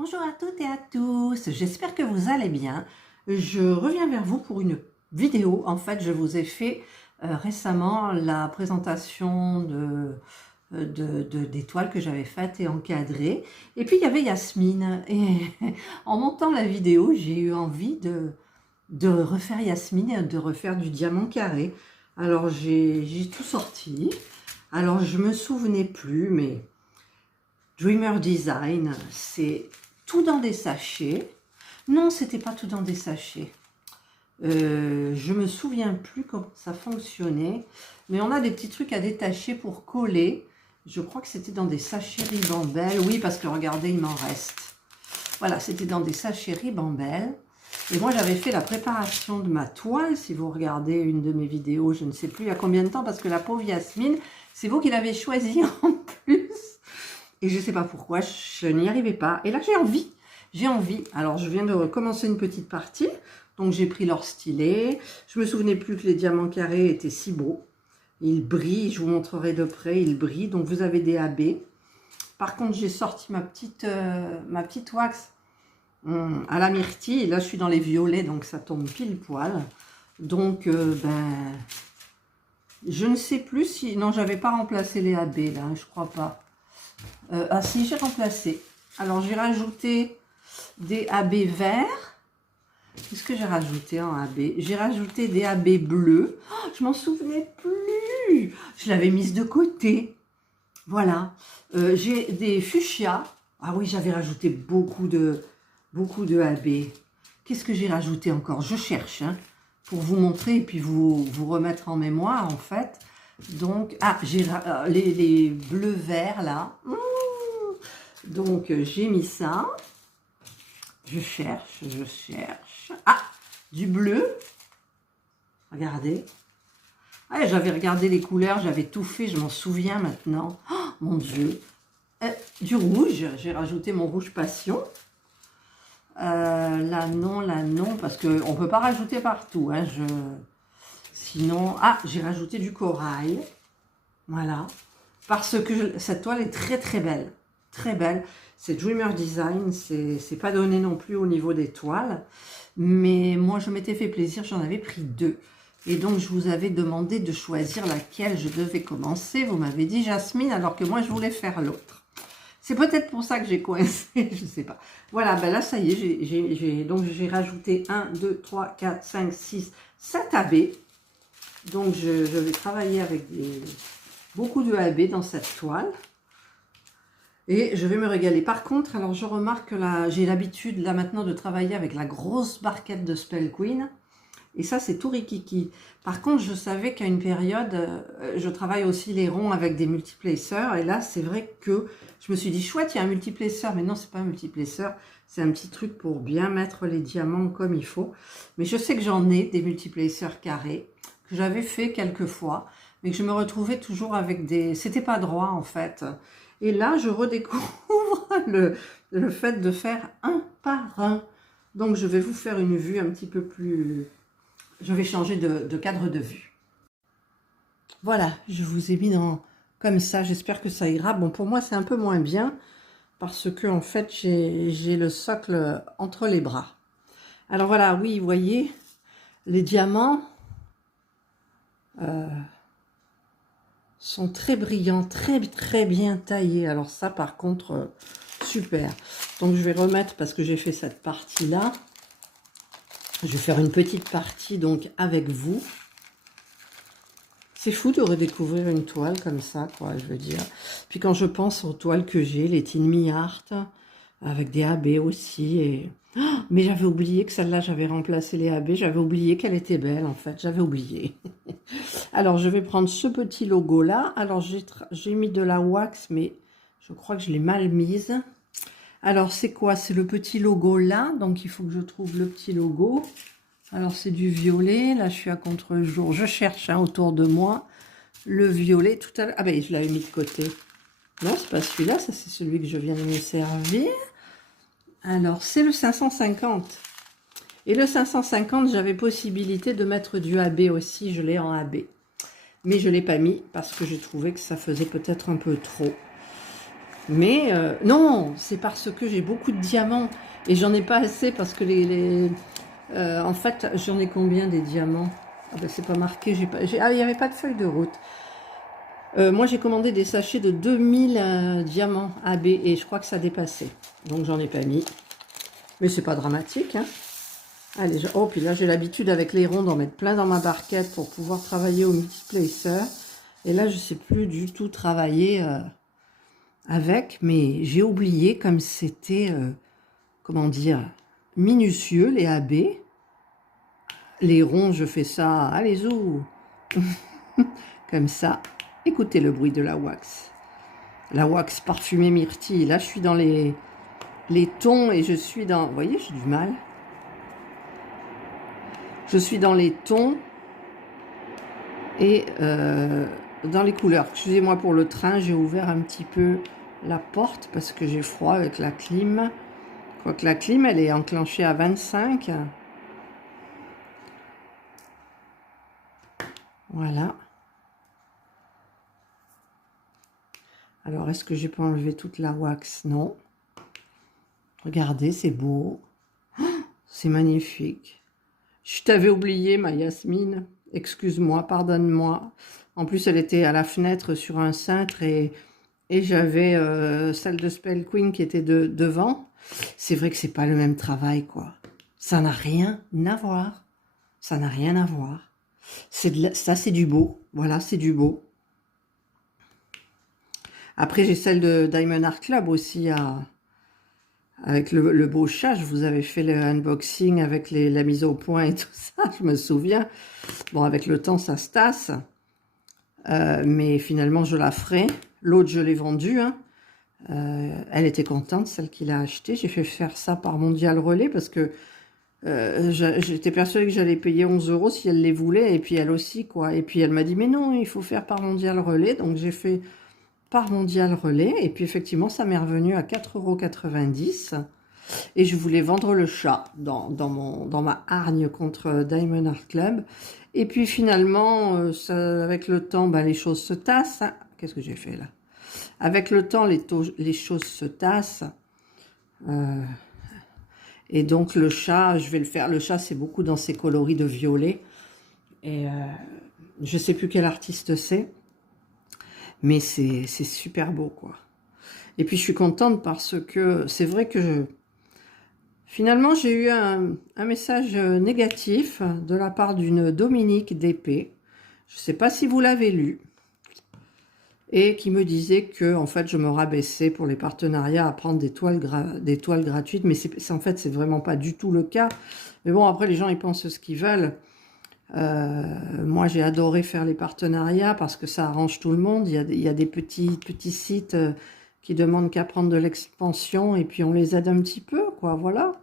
Bonjour à toutes et à tous, j'espère que vous allez bien. Je reviens vers vous pour une vidéo. En fait, je vous ai fait récemment la présentation des toiles que j'avais faites et encadrées. Et puis, il y avait Yasmine. Et en montant la vidéo, j'ai eu envie de refaire Yasmine et de refaire du diamant carré. Alors, j'ai tout sorti. Alors, je me souvenais plus, mais Dreamer Design, c'est tout dans des sachets. Non, c'était pas tout dans des sachets. Je me souviens plus comment ça fonctionnait, mais on a des petits trucs à détacher pour coller. Je crois que c'était dans des sachets Ribambelle. Oui, parce que regardez, il m'en reste. Voilà, c'était dans des sachets Ribambelle. Et moi, j'avais fait la préparation de ma toile. Si vous regardez une de mes vidéos, je ne sais plus il y a combien de temps, parce que la pauvre Yasmine, c'est vous qui l'avez choisie en plus. Et je ne sais pas pourquoi, je n'y arrivais pas. Et là, j'ai envie. J'ai envie. Alors, je viens de recommencer une petite partie. Donc, j'ai pris leur stylet. Je me souvenais plus que les diamants carrés étaient si beaux. Ils brillent. Je vous montrerai de près. Ils brillent. Donc, vous avez des AB. Par contre, j'ai sorti ma petite wax à la myrtille. Et là, je suis dans les violets. Donc, ça tombe pile poil. Donc, je ne sais plus si... Non, j'avais pas remplacé les AB, là. Je crois pas. Ah si, j'ai remplacé. Alors, j'ai rajouté des AB verts. Qu'est-ce que j'ai rajouté en AB? J'ai rajouté des AB bleus. Oh, je m'en souvenais plus. Je l'avais mise de côté. Voilà. J'ai des fuchsias. Ah oui, j'avais rajouté beaucoup de AB. Qu'est-ce que j'ai rajouté encore? Je cherche, hein, pour vous montrer et puis vous remettre en mémoire, en fait. Donc, ah, j'ai les bleus verts, là. Donc, j'ai mis ça. Je cherche. Ah, du bleu. Regardez. Ah, j'avais regardé les couleurs, j'avais tout fait, je m'en souviens maintenant. Oh, mon Dieu. Du rouge, j'ai rajouté mon rouge passion. Là, non, parce qu'on ne peut pas rajouter partout. Hein, Sinon, ah, j'ai rajouté du corail. Voilà. Parce que cette toile est très, très belle. Très belle. C'est Dreamer Design. C'est pas donné non plus au niveau des toiles. Mais moi, je m'étais fait plaisir. J'en avais pris 2. Et donc, je vous avais demandé de choisir laquelle je devais commencer. Vous m'avez dit Jasmine, alors que moi, je voulais faire l'autre. C'est peut-être pour ça que j'ai coincé. Je ne sais pas. Voilà, ben là, ça y est. Donc, j'ai rajouté 1, 2, 3, 4, 5, 6, 7 AB. Donc, je vais travailler avec beaucoup de AB dans cette toile. Et je vais me régaler. Par contre, alors je remarque que j'ai l'habitude là maintenant de travailler avec la grosse barquette de Spell Queen. Et ça, c'est tout rikiki. Par contre, je savais qu'à une période, je travaille aussi les ronds avec des multiplacers. Et là, c'est vrai que je me suis dit, chouette, il y a un multiplacer. Mais non, c'est pas un multiplacer. C'est un petit truc pour bien mettre les diamants comme il faut. Mais je sais que j'en ai des multiplacers carrés que j'avais fait quelques fois. Mais que je me retrouvais toujours avec des... C'était pas droit, en fait. Et là, je redécouvre le fait de faire un par un. Donc, je vais vous faire une vue un petit peu plus... Je vais changer de cadre de vue. Voilà, je vous ai mis comme ça. J'espère que ça ira. Bon, pour moi, c'est un peu moins bien parce que, en fait, j'ai le socle entre les bras. Alors, voilà, oui, vous voyez, les diamants sont très brillants, très, très bien taillés. Alors, ça, par contre, super. Donc, je vais remettre parce que j'ai fait cette partie-là. Je vais faire une petite partie donc avec vous. C'est fou de redécouvrir une toile comme ça, quoi, je veux dire. Puis quand je pense aux toiles que j'ai, les Tin Me Art, avec des AB aussi. Et... Oh, mais j'avais oublié que celle-là, j'avais remplacé les AB. J'avais oublié qu'elle était belle, en fait. J'avais oublié. Alors, je vais prendre ce petit logo-là. Alors, j'ai mis de la wax, mais je crois que je l'ai mal mise. Alors, c'est quoi? C'est le petit logo là. Donc, il faut que je trouve le petit logo. Alors, c'est du violet. Là, je suis à contre-jour. Je cherche autour de moi le violet. Tout à l'heure. Ah ben, je l'avais mis de côté. Non, c'est pas celui-là. Ça, c'est celui que je viens de me servir. Alors, c'est le 550. Et le 550, j'avais possibilité de mettre du AB aussi. Je l'ai en AB. Mais je ne l'ai pas mis parce que j'ai trouvé que ça faisait peut-être un peu trop. Mais non, c'est parce que j'ai beaucoup de diamants et j'en ai pas assez parce que en fait, j'en ai combien des diamants? Ah ben, c'est pas marqué, ah, il n'y avait pas de feuille de route. Moi, j'ai commandé des sachets de 2000 diamants AB et je crois que ça dépassait. Donc, j'en ai pas mis. Mais c'est pas dramatique, hein. Allez, oh, puis là, j'ai l'habitude avec les ronds d'en mettre plein dans ma barquette pour pouvoir travailler au multiplacer. Et là, je sais plus du tout travailler avec, mais j'ai oublié comme c'était, comment dire, minutieux, les AB. Les ronds, je fais ça, allez, zou. Comme ça. Écoutez le bruit de la wax. La wax parfumée myrtille. Là, je suis dans les tons et je suis dans... Vous voyez, j'ai du mal. Je suis dans les tons et dans les couleurs. Excusez-moi pour le train, j'ai ouvert un petit peu la porte parce que j'ai froid avec la clim. Quoique la clim, elle est enclenchée à 25. Voilà. Alors, est-ce que j'ai pas enlevé toute la wax? Non. Regardez, c'est beau. C'est magnifique. Je t'avais oublié, ma Yasmine. Excuse-moi, pardonne-moi. En plus, elle était à la fenêtre sur un cintre et j'avais celle de Spell Queen qui était devant. C'est vrai que c'est pas le même travail, quoi. Ça n'a rien à voir. Ça n'a rien à voir. Ça, c'est du beau. Voilà, c'est du beau. Après, j'ai celle de Diamond Art Club aussi avec le beau chat. Je vous avais fait le unboxing avec la mise au point et tout ça, je me souviens. Bon, avec le temps, ça se tasse. Mais finalement, je la ferai. L'autre, je l'ai vendue. Hein. Elle était contente, celle qui l'a achetée. J'ai fait faire ça par Mondial Relais parce que j'étais persuadée que j'allais payer 11 € si elle les voulait. Et puis elle aussi, quoi. Et puis elle m'a dit, mais non, il faut faire par Mondial Relais. Donc j'ai fait par Mondial Relais. Et puis effectivement, ça m'est revenu à 4,90 €. Et je voulais vendre le chat dans ma hargne contre Diamond Art Club. Et puis finalement, avec le temps, les choses se tassent. Hein. Qu'est-ce que j'ai fait là? Avec le temps, les choses se tassent. Et donc le chat, je vais le faire. Le chat, c'est beaucoup dans ses coloris de violet. Et je ne sais plus quel artiste c'est. Mais c'est super beau, quoi. Et puis je suis contente parce que c'est vrai que finalement, j'ai eu un message négatif de la part d'une Dominique d'Épée. Je ne sais pas si vous l'avez lu. Et qui me disait que, en fait, je me rabaissais pour les partenariats à prendre des toiles gratuites. Mais en fait, c'est vraiment pas du tout le cas. Mais bon, après, les gens, ils pensent ce qu'ils veulent. Moi, j'ai adoré faire les partenariats parce que ça arrange tout le monde. Il y a des petits sites qui demandent qu'à prendre de l'expansion et puis on les aide un petit peu, quoi, voilà.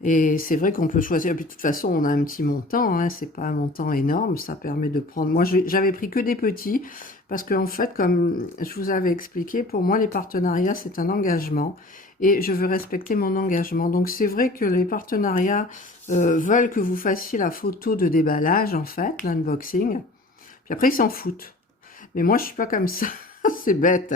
Et c'est vrai qu'on peut choisir, et puis de toute façon, on a un petit montant, hein, c'est pas un montant énorme, ça permet de prendre... Moi, j'avais pris que des petits, parce qu'en fait, comme je vous avais expliqué, pour moi, les partenariats, c'est un engagement, et je veux respecter mon engagement. Donc, c'est vrai que les partenariats veulent que vous fassiez la photo de déballage, en fait, l'unboxing, puis après, ils s'en foutent. Mais moi, je suis pas comme ça. C'est bête.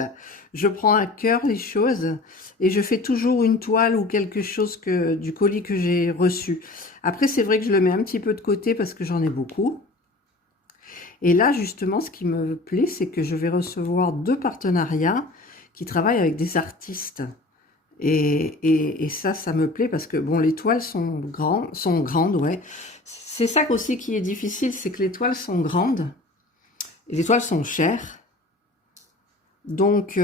Je prends à cœur les choses et je fais toujours une toile ou quelque chose du colis que j'ai reçu. Après, c'est vrai que je le mets un petit peu de côté parce que j'en ai beaucoup. Et là, justement, ce qui me plaît, c'est que je vais recevoir 2 partenariats qui travaillent avec des artistes. Et ça me plaît parce que, bon, les toiles sont grandes, ouais. C'est ça aussi qui est difficile, c'est que les toiles sont grandes et les toiles sont chères. Donc,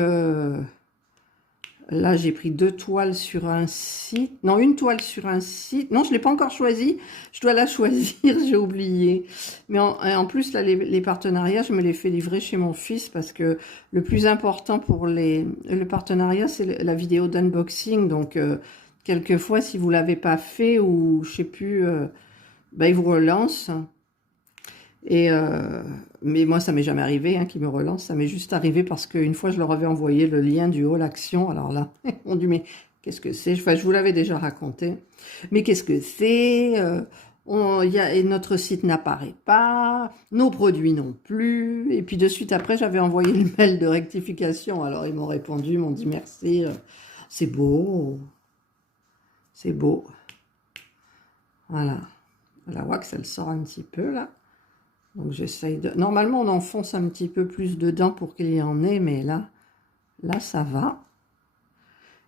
là, j'ai pris 2 toiles sur un site. Non, une toile sur un site. Non, je ne l'ai pas encore choisie. Je dois la choisir, j'ai oublié. Mais en plus, là, les partenariats, je me les fais livrer chez mon fils parce que le plus important pour le partenariat, c'est la vidéo d'unboxing. Donc, quelquefois, si vous ne l'avez pas fait ou je ne sais plus, il vous relance. Mais moi, ça m'est jamais arrivé qu'il me relance. Ça m'est juste arrivé parce qu'une fois, je leur avais envoyé le lien du All Action. Alors là, ils m'ont dit, mais qu'est-ce que c'est? Enfin, je vous l'avais déjà raconté. Mais qu'est-ce que c'est? Et notre site n'apparaît pas, nos produits non plus. Et puis de suite après, j'avais envoyé le mail de rectification. Alors ils m'ont répondu, ils m'ont dit merci, c'est beau, c'est beau. Voilà, la wax, elle sort un petit peu là. Donc j'essaye de... Normalement, on enfonce un petit peu plus dedans pour qu'il y en ait, mais là, ça va.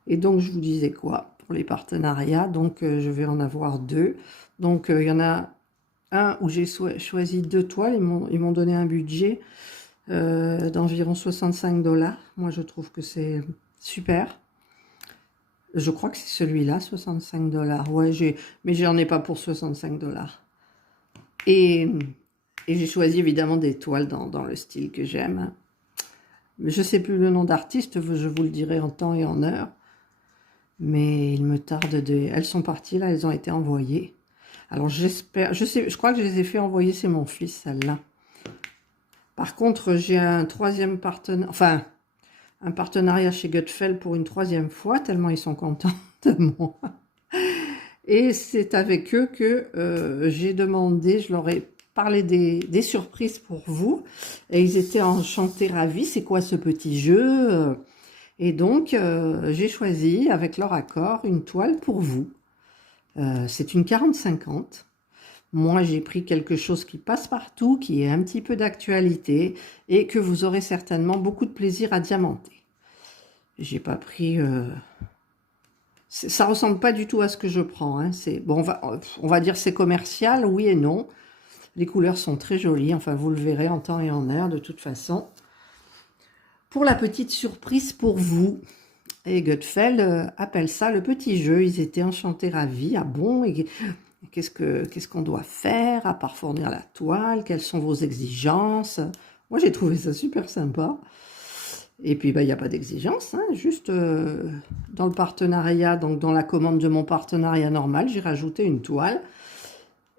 Et donc, je vous disais quoi pour les partenariats? Donc, je vais en avoir 2. Donc, il y en a un où j'ai choisi 2 toiles. Ils m'ont donné un budget d'environ 65 $. Moi, je trouve que c'est super. Je crois que c'est celui-là, 65 $. Ouais, mais j'en ai pas pour 65 $. Et j'ai choisi évidemment des toiles dans le style que j'aime. Je ne sais plus le nom d'artiste, je vous le dirai en temps et en heure. Mais il me tarde de... Elles sont parties là, elles ont été envoyées. Alors j'espère... Je crois que je les ai fait envoyer, c'est mon fils, celle-là. Par contre, j'ai un troisième partenaire... Enfin, un partenariat chez Gutfeld pour une 3e fois, tellement ils sont contents de moi. Et c'est avec eux que j'ai demandé, je leur ai parlé des surprises pour vous. Et ils étaient enchantés, ravis. C'est quoi ce petit jeu? Et donc, j'ai choisi, avec leur accord, une toile pour vous. C'est une 40-50. Moi, j'ai pris quelque chose qui passe partout, qui est un petit peu d'actualité, et que vous aurez certainement beaucoup de plaisir à diamanter. J'ai pas pris... Ça ressemble pas du tout à ce que je prends. Hein. Bon, on va dire c'est commercial, oui et non. Les couleurs sont très jolies, enfin vous le verrez en temps et en heure de toute façon. Pour la petite surprise pour vous, et Gutfeld appelle ça le petit jeu. Ils étaient enchantés, ravis. Ah bon, et qu'est-ce qu'on doit faire à part fournir la toile? Quelles sont vos exigences? Moi j'ai trouvé ça super sympa. Et puis, il n'y a pas d'exigence, hein, juste dans le partenariat, donc dans la commande de mon partenariat normal, j'ai rajouté une toile.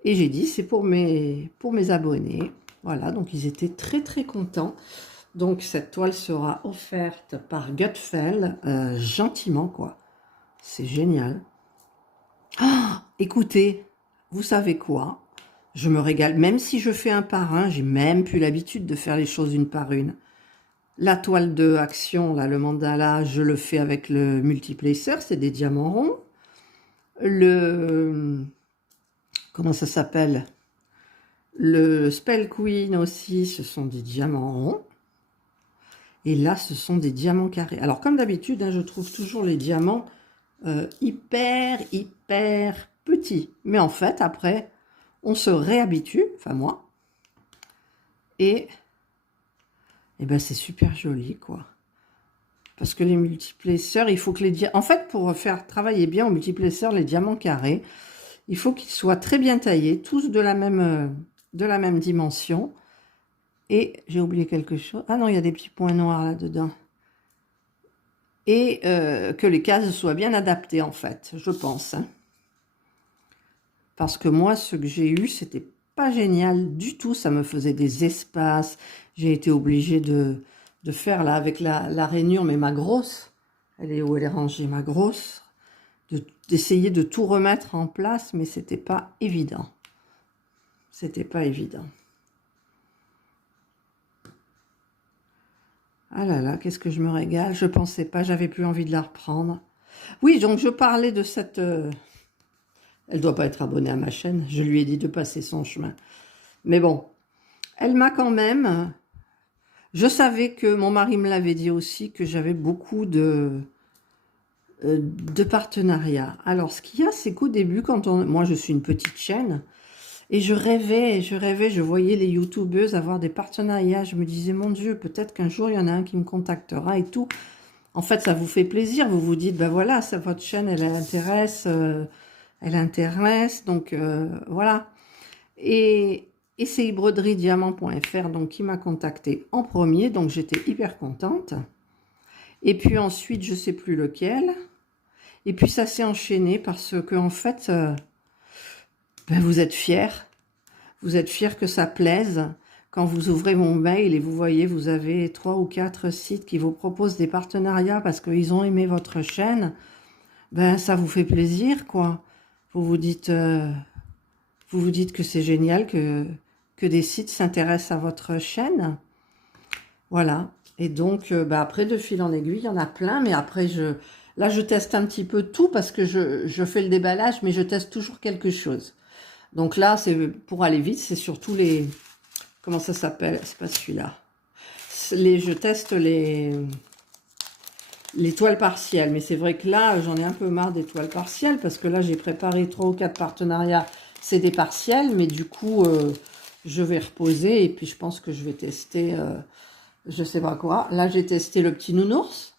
Et j'ai dit, c'est pour mes abonnés. Voilà, donc ils étaient très, très contents. Donc, cette toile sera offerte par Gutfeld, gentiment, quoi. C'est génial. Ah, écoutez, vous savez quoi? Je me régale. Même si je fais un par un, j'ai même plus l'habitude de faire les choses une par une. La toile de action, là, le mandala, je le fais avec le multiplacer, c'est des diamants ronds. Comment ça s'appelle? Le Spell Queen aussi, ce sont des diamants ronds. Et là, ce sont des diamants carrés. Alors, comme d'habitude, hein, je trouve toujours les diamants hyper petits. Mais en fait, après, on se réhabitue, enfin moi, et ben c'est super joli, quoi. Parce que les multiplaceurs, il faut que en fait, pour faire travailler bien au multiplaceur les diamants carrés, il faut qu'ils soient très bien taillés, tous de la même dimension. Et j'ai oublié quelque chose. Ah non, il y a des petits points noirs là-dedans. Et que les cases soient bien adaptées, en fait, je pense. Hein. Parce que moi, ce que j'ai eu, c'était pas génial du tout. Ça me faisait des espaces. J'ai été obligée de faire là avec la rainure, mais ma grosse. Elle est où elle est rangée, ma grosse. D'essayer de tout remettre en place, mais c'était pas évident. C'était pas évident. Ah là là, qu'est-ce que je me régale. Je pensais pas, j'avais plus envie de la reprendre. Oui, donc je parlais de cette... Elle doit pas être abonnée à ma chaîne. Je lui ai dit de passer son chemin. Mais bon, elle m'a quand même... Je savais que mon mari me l'avait dit aussi, que j'avais beaucoup de partenariats. Alors, ce qu'il y a, c'est qu'au début, moi, je suis une petite chaîne, et je rêvais, je voyais les youtubeuses avoir des partenariats. Je me disais, mon Dieu, peut-être qu'un jour, il y en a un qui me contactera et tout. En fait, ça vous fait plaisir. Vous vous dites, ben voilà, c'est votre chaîne, elle intéresse, donc voilà. Et c'est broderie-diamant.fr, donc qui m'a contacté en premier, donc j'étais hyper contente. Et puis ensuite, je sais plus lequel. Et puis ça s'est enchaîné parce que en fait, ben vous êtes fiers. Vous êtes fiers que ça plaise. Quand vous ouvrez mon mail et vous voyez, vous avez 3 ou 4 sites qui vous proposent des partenariats parce qu'ils ont aimé votre chaîne, ben ça vous fait plaisir, quoi. Vous vous dites, vous vous dites que c'est génial que des sites s'intéressent à votre chaîne. Voilà. Et donc, après, de fil en aiguille, il y en a plein. Mais après, là, je teste un petit peu tout parce que je fais le déballage, mais je teste toujours quelque chose. Donc là, c'est pour aller vite, c'est surtout les... Comment ça s'appelle? C'est pas celui-là. Je teste les toiles partielles. Mais c'est vrai que là, j'en ai un peu marre des toiles partielles parce que là, j'ai préparé 3 ou 4 partenariats. C'est des partiels, mais du coup, je vais reposer et puis je pense que je vais tester, je sais pas quoi. Là, j'ai testé le petit nounours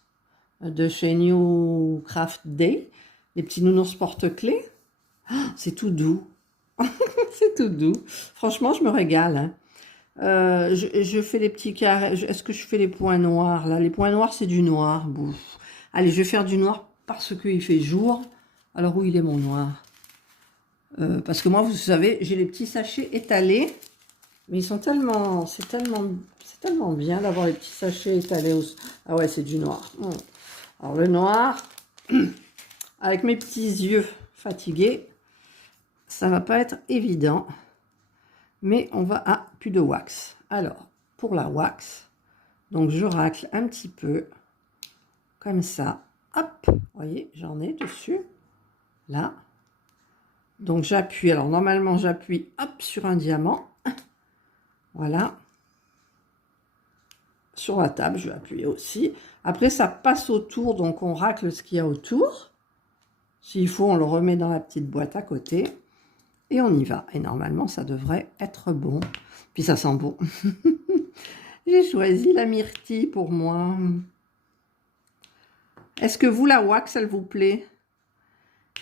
de chez New Craft Day. Les petits nounours porte-clés. C'est tout doux. C'est tout doux. Franchement, je me régale. Hein. Je fais les petits carrés. Est-ce que je fais les points noirs là? Les points noirs, c'est du noir. Bouf. Allez, je vais faire du noir parce qu'il fait jour. Alors, où il est mon noir? Parce que moi, vous savez, j'ai les petits sachets étalés. Mais ils sont tellement... C'est tellement bien d'avoir les petits sachets étalés. Ah ouais, c'est du noir. Alors, le noir, avec mes petits yeux fatigués, ça va pas être évident. Mais on va à plus de wax. Alors, pour la wax, donc je racle un petit peu, comme ça. Hop, vous voyez, j'en ai dessus, là. Donc j'appuie, alors normalement j'appuie, hop, sur un diamant. Voilà. Sur la table, je vais appuyer aussi. Après, ça passe autour, donc on racle ce qu'il y a autour. S'il faut, on le remet dans la petite boîte à côté. Et on y va. Et normalement, ça devrait être bon. Puis ça sent bon. J'ai choisi la myrtille pour moi. Est-ce que vous, la wax, elle vous plaît?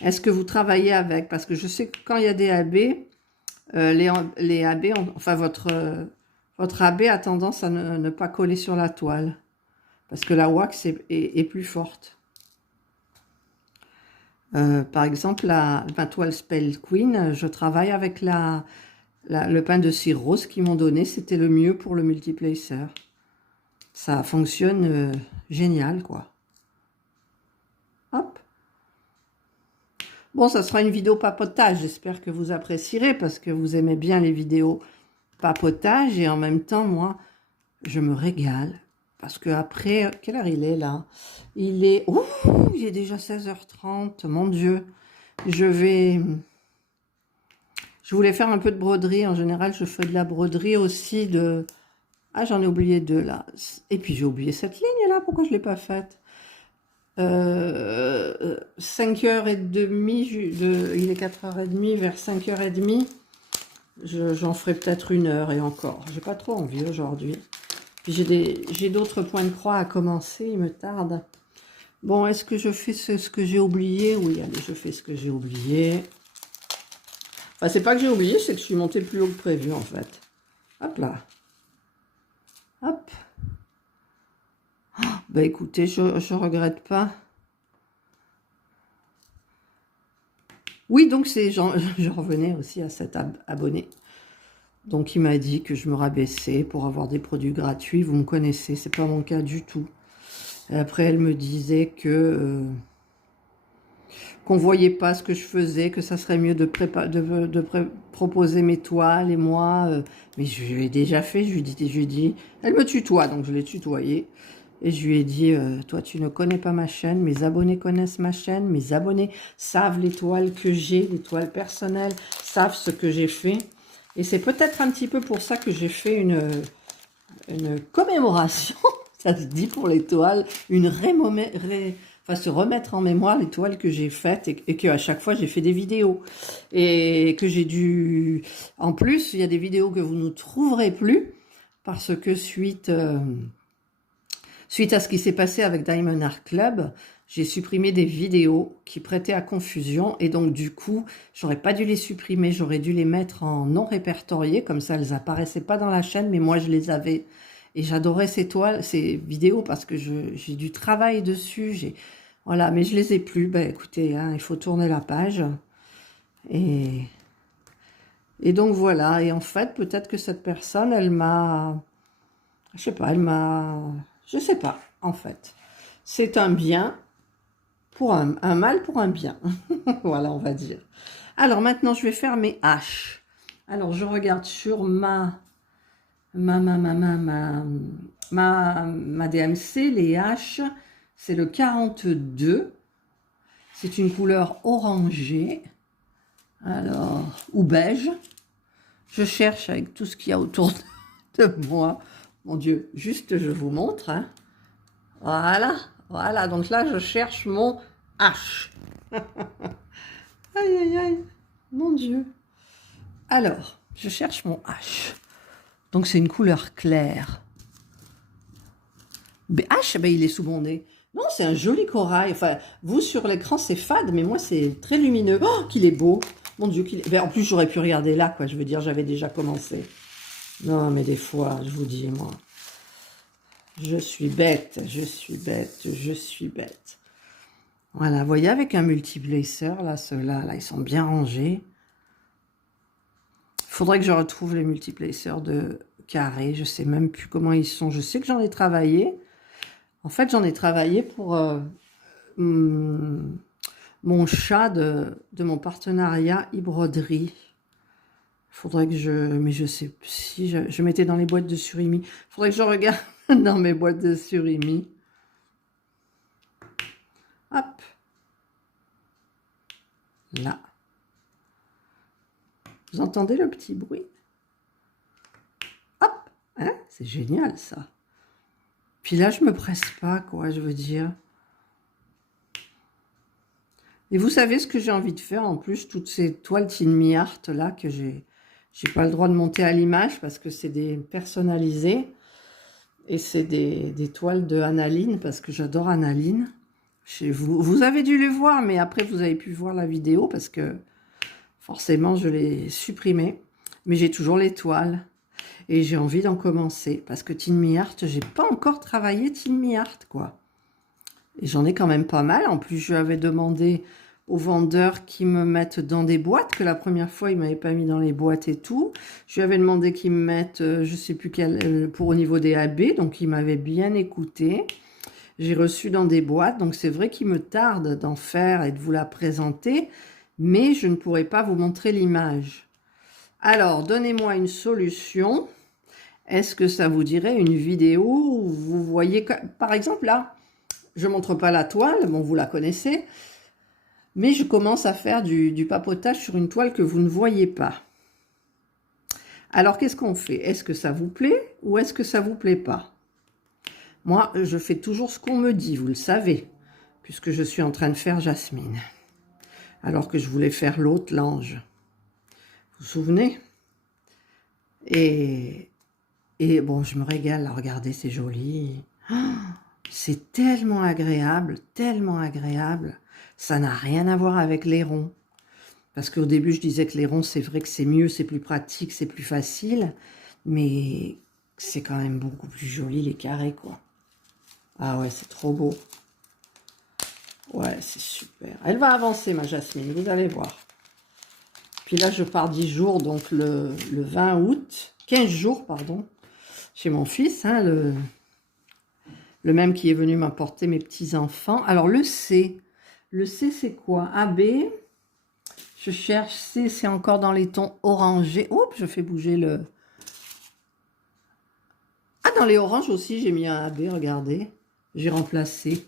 Est-ce que vous travaillez avec? Parce que je sais que quand il y a des AB, les AB, enfin votre AB a tendance à ne pas coller sur la toile. Parce que la wax est plus forte. Par exemple, ma toile Spell Queen, je travaille avec le pain de cire rose qu'ils m'ont donné. C'était le mieux pour le multiplacer. Ça fonctionne génial, quoi. Hop. Bon, ça sera une vidéo papotage. J'espère que vous apprécierez parce que vous aimez bien les vidéos papotage. Et en même temps, moi, je me régale. Parce que après, quelle heure il est là? Il est... Ouh, il est déjà 16h30. Mon Dieu. Je voulais faire un peu de broderie. En général, je fais de la broderie aussi de... Ah, j'en ai oublié 2 là. Et puis, j'ai oublié cette ligne là. Pourquoi je ne l'ai pas faite? 5h30, il est 4h30, vers 5h30. J'en ferai peut-être 1 heure et encore. J'ai pas trop envie aujourd'hui. J'ai d'autres points de croix à commencer, il me tarde. Bon, est-ce que je fais ce que j'ai oublié? Oui, allez, je fais ce que j'ai oublié. Enfin, c'est pas que j'ai oublié, c'est que je suis montée plus haut que prévu, en fait. Hop là. Hop. Oh, bah écoutez, je regrette pas. Oui, donc je revenais aussi à cet abonné. Donc il m'a dit que je me rabaissais pour avoir des produits gratuits. Vous me connaissez, c'est pas mon cas du tout. Et après, elle me disait que qu'on voyait pas ce que je faisais, que ça serait mieux de proposer mes toiles et moi. Mais je lui ai déjà fait, je lui ai dit, elle me tutoie, donc je l'ai tutoyée. Et je lui ai dit, toi tu ne connais pas ma chaîne, mes abonnés connaissent ma chaîne, mes abonnés savent les toiles que j'ai, les toiles personnelles, savent ce que j'ai fait. Et c'est peut-être un petit peu pour ça que j'ai fait une commémoration, ça se dit pour les toiles, enfin se remettre en mémoire les toiles que j'ai faites et qu'à chaque fois j'ai fait des vidéos. Et que j'ai dû... En plus, il y a des vidéos que vous ne trouverez plus parce que suite à ce qui s'est passé avec Diamond Art Club, j'ai supprimé des vidéos qui prêtaient à confusion et donc du coup, j'aurais pas dû les supprimer, j'aurais dû les mettre en non répertorié, comme ça elles apparaissaient pas dans la chaîne, mais moi je les avais. Et j'adorais ces vidéos parce que j'ai du travail dessus, voilà, mais je les ai plus. Ben écoutez, hein, il faut tourner la page. Et donc voilà, et en fait, peut-être que cette personne, elle m'a... Je sais pas, je sais pas, en fait. C'est un bien pour un mal pour un bien. Voilà, on va dire. Alors maintenant, je vais faire mes haches. Alors, je regarde sur ma DMC, les haches, c'est le 42. C'est une couleur orangée. Alors, ou beige. Je cherche avec tout ce qu'il y a autour de moi. Mon Dieu, juste je vous montre. Hein. Voilà, voilà. Donc là, je cherche mon H. Aïe, aïe, aïe. Mon Dieu. Alors, je cherche mon H. Donc c'est une couleur claire. H, ben, il est sous mon nez. Non, c'est un joli corail. Enfin, vous, sur l'écran, c'est fade, mais moi, c'est très lumineux. Oh, qu'il est beau. Mon Dieu, qu'il est... Ben, en plus, j'aurais pu regarder là, quoi. Je veux dire, j'avais déjà commencé. Non, mais des fois, je vous dis, moi, je suis bête, je suis bête, je suis bête. Voilà, vous voyez, avec un multiplacer, là, ceux-là, là, ils sont bien rangés. Il faudrait que je retrouve les multiplacers de carré. Je sais même plus comment ils sont. Je sais que j'en ai travaillé. En fait, j'en ai travaillé pour mon chat de mon partenariat e-broderie. Il faudrait que je... Mais je sais si je mettais dans les boîtes de surimi. Il faudrait que je regarde dans mes boîtes de surimi. Hop. Là. Vous entendez le petit bruit? Hop. Hein? C'est génial, ça. Puis là, je me presse pas, quoi, je veux dire. Et vous savez ce que j'ai envie de faire, en plus, toutes ces toiles Tinmi Art, là, que j'ai pas le droit de monter à l'image, parce que c'est des personnalisés. Et c'est des toiles de Annaline, parce que j'adore Annaline. Chez vous. Vous avez dû les voir, mais après, vous avez pu voir la vidéo, parce que forcément, je l'ai supprimée. Mais j'ai toujours les toiles. Et j'ai envie d'en commencer. Parce que Tinmi Art, j'ai pas encore travaillé Tinmi Art, quoi. Et j'en ai quand même pas mal. En plus, je lui avais demandé aux vendeurs qui me mettent dans des boîtes, que la première fois, ils ne m'avaient pas mis dans les boîtes et tout. Je lui avais demandé qu'ils me mettent, je ne sais plus quel, pour au niveau des AB. Donc, ils m'avaient bien écouté. J'ai reçu dans des boîtes. Donc, c'est vrai qu'il me tarde d'en faire et de vous la présenter. Mais je ne pourrai pas vous montrer l'image. Alors, donnez-moi une solution. Est-ce que ça vous dirait une vidéo où vous voyez, par exemple, là, je ne montre pas la toile, bon, vous la connaissez, mais je commence à faire du papotage sur une toile que vous ne voyez pas. Alors, qu'est-ce qu'on fait? Est-ce que ça vous plaît ou est-ce que ça ne vous plaît pas? Moi, je fais toujours ce qu'on me dit, vous le savez, puisque je suis en train de faire Jasmine. Alors que je voulais faire l'autre, l'ange. Vous vous souvenez? Et bon, je me régale, là, regardez, c'est joli. C'est tellement agréable, tellement agréable. Ça n'a rien à voir avec les ronds. Parce qu'au début, je disais que les ronds, c'est vrai que c'est mieux, c'est plus pratique, c'est plus facile. Mais c'est quand même beaucoup plus joli, les carrés, quoi. Ah ouais, c'est trop beau. Ouais, c'est super. Elle va avancer, ma Jasmine, vous allez voir. Puis là, je pars 10 jours, donc le 20 août. 15 jours, pardon. Chez mon fils, hein, le même qui est venu m'apporter mes petits-enfants. Alors, le C, c'est quoi? AB, je cherche C, c'est encore dans les tons orangés. Oups, je fais bouger le... Ah, dans les oranges aussi, j'ai mis un AB, regardez. J'ai remplacé.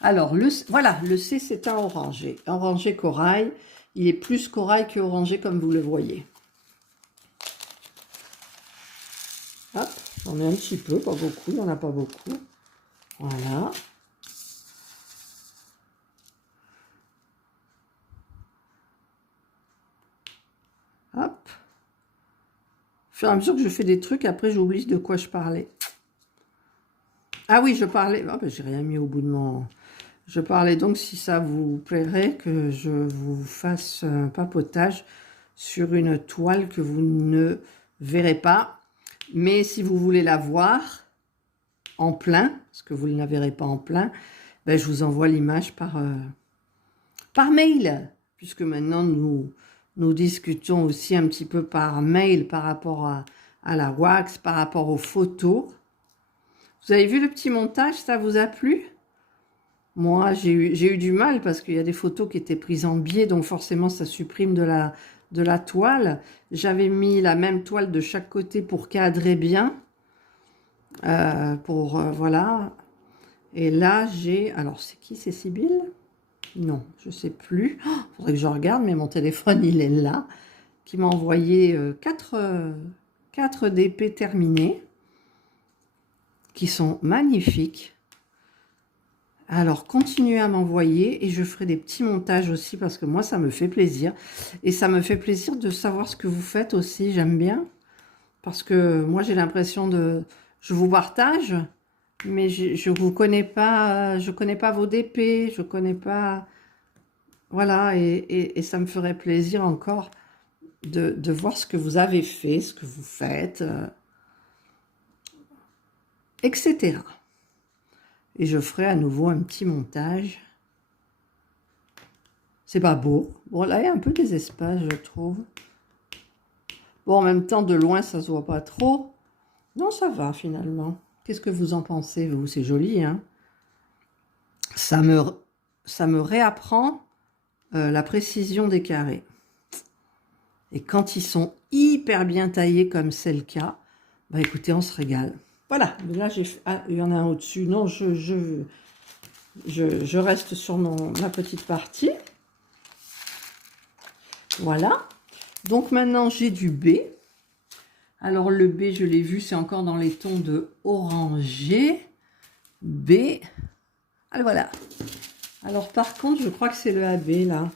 Alors, voilà, le C, c'est un orangé. Orangé corail. Il est plus corail que orangé, comme vous le voyez. Hop, j'en ai un petit peu, pas beaucoup, il n'y en a pas beaucoup. Voilà. Hop. Au fur et à mesure que je fais des trucs, après j'oublie de quoi je parlais. Ah oui, je parlais... Oh, ben, j'ai rien mis au bout de mon... Je parlais donc, si ça vous plairait, que je vous fasse un papotage sur une toile que vous ne verrez pas. Mais si vous voulez la voir en plein, parce que vous ne la verrez pas en plein, ben, je vous envoie l'image par mail. Puisque maintenant, nous discutons aussi un petit peu par mail par rapport à la wax, par rapport aux photos. Vous avez vu le petit montage, ça vous a plu? Moi, j'ai eu du mal parce qu'il y a des photos qui étaient prises en biais, donc forcément, ça supprime de la toile. J'avais mis la même toile de chaque côté pour cadrer bien. Voilà. Et là, j'ai... Alors, c'est qui? C'est Sybille? Non, je sais plus. Il faudrait que je regarde, mais mon téléphone, il est là. Qui m'a envoyé 4 DP terminés, qui sont magnifiques. Alors, continuez à m'envoyer et je ferai des petits montages aussi parce que moi, ça me fait plaisir. Et ça me fait plaisir de savoir ce que vous faites aussi, j'aime bien. Parce que moi, j'ai l'impression de... Je vous partage, mais je vous connais pas, je connais pas vos DP, je connais pas... Voilà, et ça me ferait plaisir encore de voir ce que vous avez fait, ce que vous faites, etc. Et je ferai à nouveau un petit montage. C'est pas beau. Bon, là, il y a un peu des espaces, je trouve. Bon, en même temps, de loin, ça se voit pas trop. Non, ça va, finalement. Qu'est-ce que vous en pensez, vous? C'est joli, hein? Ça me réapprend la précision des carrés. Et quand ils sont hyper bien taillés, comme c'est le cas, bah écoutez, on se régale. Voilà, là, j'ai fait... Ah, il y en a un au-dessus. Non, je reste sur ma petite partie. Voilà. Donc maintenant, j'ai du B. Alors le B, je l'ai vu, c'est encore dans les tons de orangé. B. Alors voilà. Alors par contre, je crois que c'est le AB là.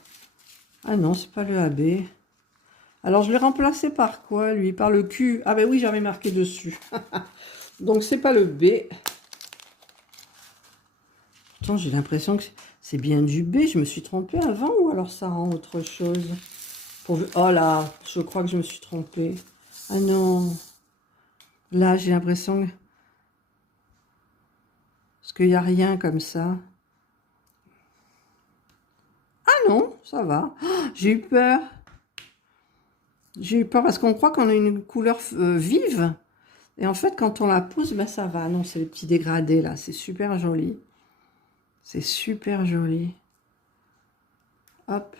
Ah non, c'est pas le AB. Alors je l'ai remplacé par quoi lui? Par le Q. Ah ben oui, j'avais marqué dessus. Donc c'est pas le B. Attends, j'ai l'impression que c'est bien du B. Je me suis trompée avant ou alors ça rend autre chose? Oh là, je crois que je me suis trompée. Ah non. Là, j'ai l'impression que... Parce qu'il n'y a rien comme ça. Ah non, ça va. Oh, j'ai eu peur. J'ai eu peur parce qu'on croit qu'on a une couleur vive. Et en fait, quand on la pose, ben ça va. Non, c'est les petits dégradés là. C'est super joli. C'est super joli. Hop.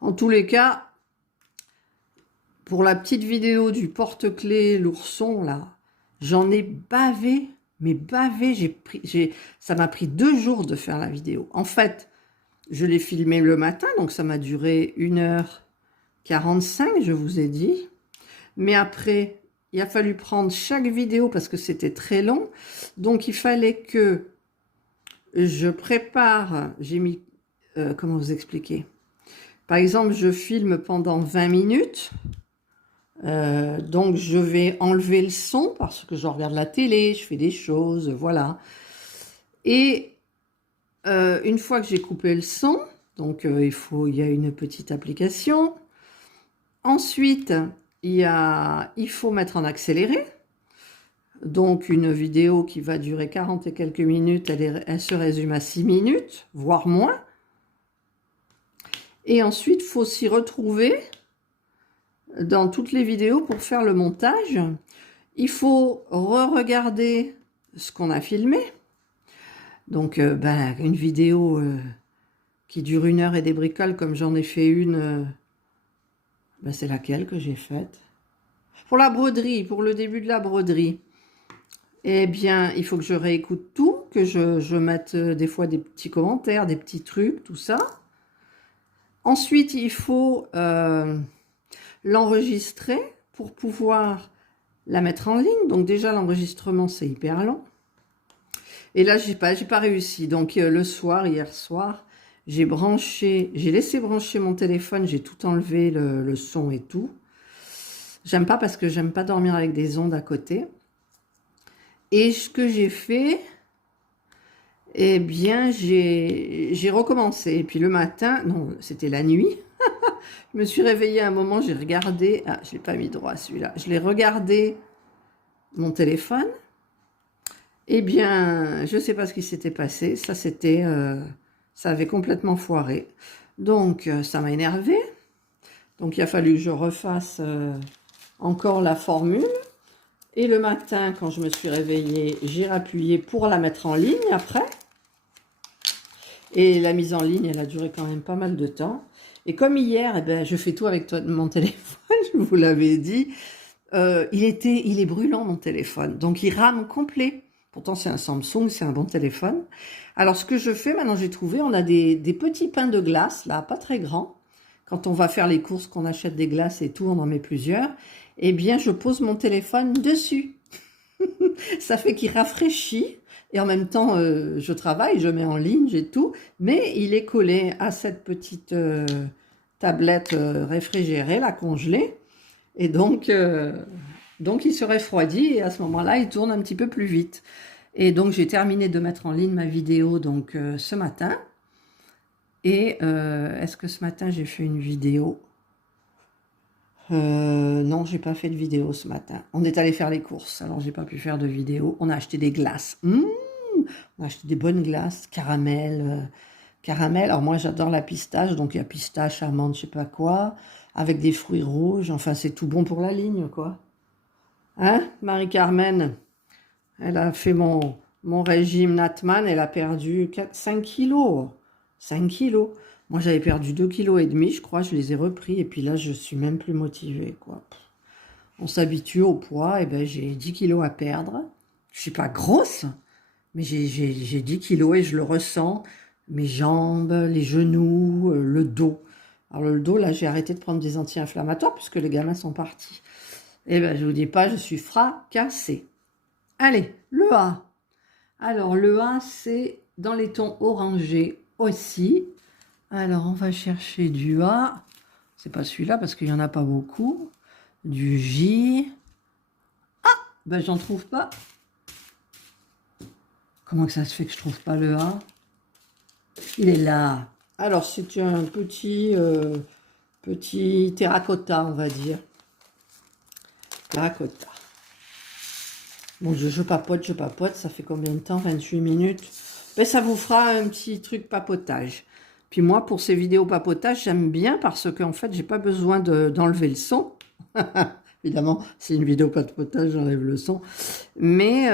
En tous les cas, pour la petite vidéo du porte-clés, l'ourson, là, j'en ai bavé, mais bavé. Ça m'a pris 2 jours de faire la vidéo. En fait, je l'ai filmé le matin, donc ça m'a duré 1h45, je vous ai dit. Mais après, il a fallu prendre chaque vidéo parce que c'était très long. Donc, il fallait que je prépare, j'ai mis, comment vous expliquer? Par exemple, je filme pendant 20 minutes. Donc, je vais enlever le son parce que je regarde la télé, je fais des choses, voilà. Et une fois que j'ai coupé le son, donc il y a une petite application. Ensuite, il faut mettre en accéléré. Donc, une vidéo qui va durer 40 et quelques minutes, elle se résume à 6 minutes, voire moins. Et ensuite, il faut s'y retrouver dans toutes les vidéos pour faire le montage. Il faut re-regarder ce qu'on a filmé. Donc, une vidéo qui dure 1 heure et des bricoles, comme j'en ai fait une, c'est laquelle que j'ai faite? Pour la broderie, pour le début de la broderie. Eh bien, il faut que je réécoute tout, que je mette des fois des petits commentaires, des petits trucs, tout ça. Ensuite, il faut l'enregistrer pour pouvoir la mettre en ligne. Donc déjà, l'enregistrement, c'est hyper long. Et là, j'ai pas réussi. Donc le soir, hier soir, j'ai laissé brancher mon téléphone, j'ai tout enlevé, le son et tout. J'aime pas parce que j'aime pas dormir avec des ondes à côté. Et ce que j'ai fait, eh bien, j'ai recommencé. Et puis le matin, non, c'était la nuit. Je me suis réveillée à un moment, j'ai regardé. Ah, je l'ai pas mis droit celui-là. Je l'ai regardé mon téléphone. Eh bien, je sais pas ce qui s'était passé. Ça, ça avait complètement foiré. Donc, ça m'a énervé. Donc, il a fallu que je refasse encore la formule. Et le matin, quand je me suis réveillée, j'ai appuyé pour la mettre en ligne après. Et la mise en ligne, elle a duré quand même pas mal de temps. Et comme hier, eh ben, je fais tout avec mon téléphone, je vous l'avais dit. Il est brûlant mon téléphone, donc il rame complet. Pourtant c'est un Samsung, c'est un bon téléphone. Alors ce que je fais maintenant, j'ai trouvé, on a des petits pains de glace là, pas très grands. Quand on va faire les courses, qu'on achète des glaces et tout, on en met plusieurs. Eh bien, je pose mon téléphone dessus. Ça fait qu'il rafraîchit. Et en même temps, je travaille, je mets en ligne, j'ai tout. Mais il est collé à cette petite tablette réfrigérée, la congelée. Et donc il se refroidit et à ce moment-là, il tourne un petit peu plus vite. Et donc, j'ai terminé de mettre en ligne ma vidéo donc ce matin. Et est-ce que ce matin, j'ai fait une vidéo? Non, j'ai pas fait de vidéo ce matin. On est allé faire les courses, alors j'ai pas pu faire de vidéo. On a acheté des glaces. On a acheté des bonnes glaces, caramel. Caramel, alors moi j'adore la pistache, donc il y a pistache, amande, je sais pas quoi, avec des fruits rouges. Enfin, c'est tout bon pour la ligne, quoi. Hein, Marie-Carmen? Elle a fait mon régime Natman, elle a perdu 5 kilos. 5 kilos. Moi, j'avais perdu 2,5 kg, je crois, je les ai repris. Et puis là, je suis même plus motivée, quoi. On s'habitue au poids, et ben j'ai 10 kilos à perdre. Je suis pas grosse, mais j'ai 10 kilos et je le ressens. Mes jambes, les genoux, le dos. Alors le dos, là, j'ai arrêté de prendre des anti-inflammatoires puisque les gamins sont partis. Et ben, je vous dis pas, je suis fracassée. Allez, le A. Alors, le A, c'est dans les tons orangés aussi. Alors, on va chercher du A. C'est pas celui-là parce qu'il n'y en a pas beaucoup. Du J. Ah, ben j'en trouve pas. Comment que ça se fait que je trouve pas le A? Il est là. Alors, c'est un petit terracotta, on va dire. Terracotta. Bon, je papote, ça fait combien de temps? 28 minutes. Ben, ça vous fera un petit truc papotage. Puis moi, pour ces vidéos papotage, j'aime bien parce qu'en fait, j'ai pas besoin d'enlever le son. Évidemment, c'est une vidéo papotage, j'enlève le son. Mais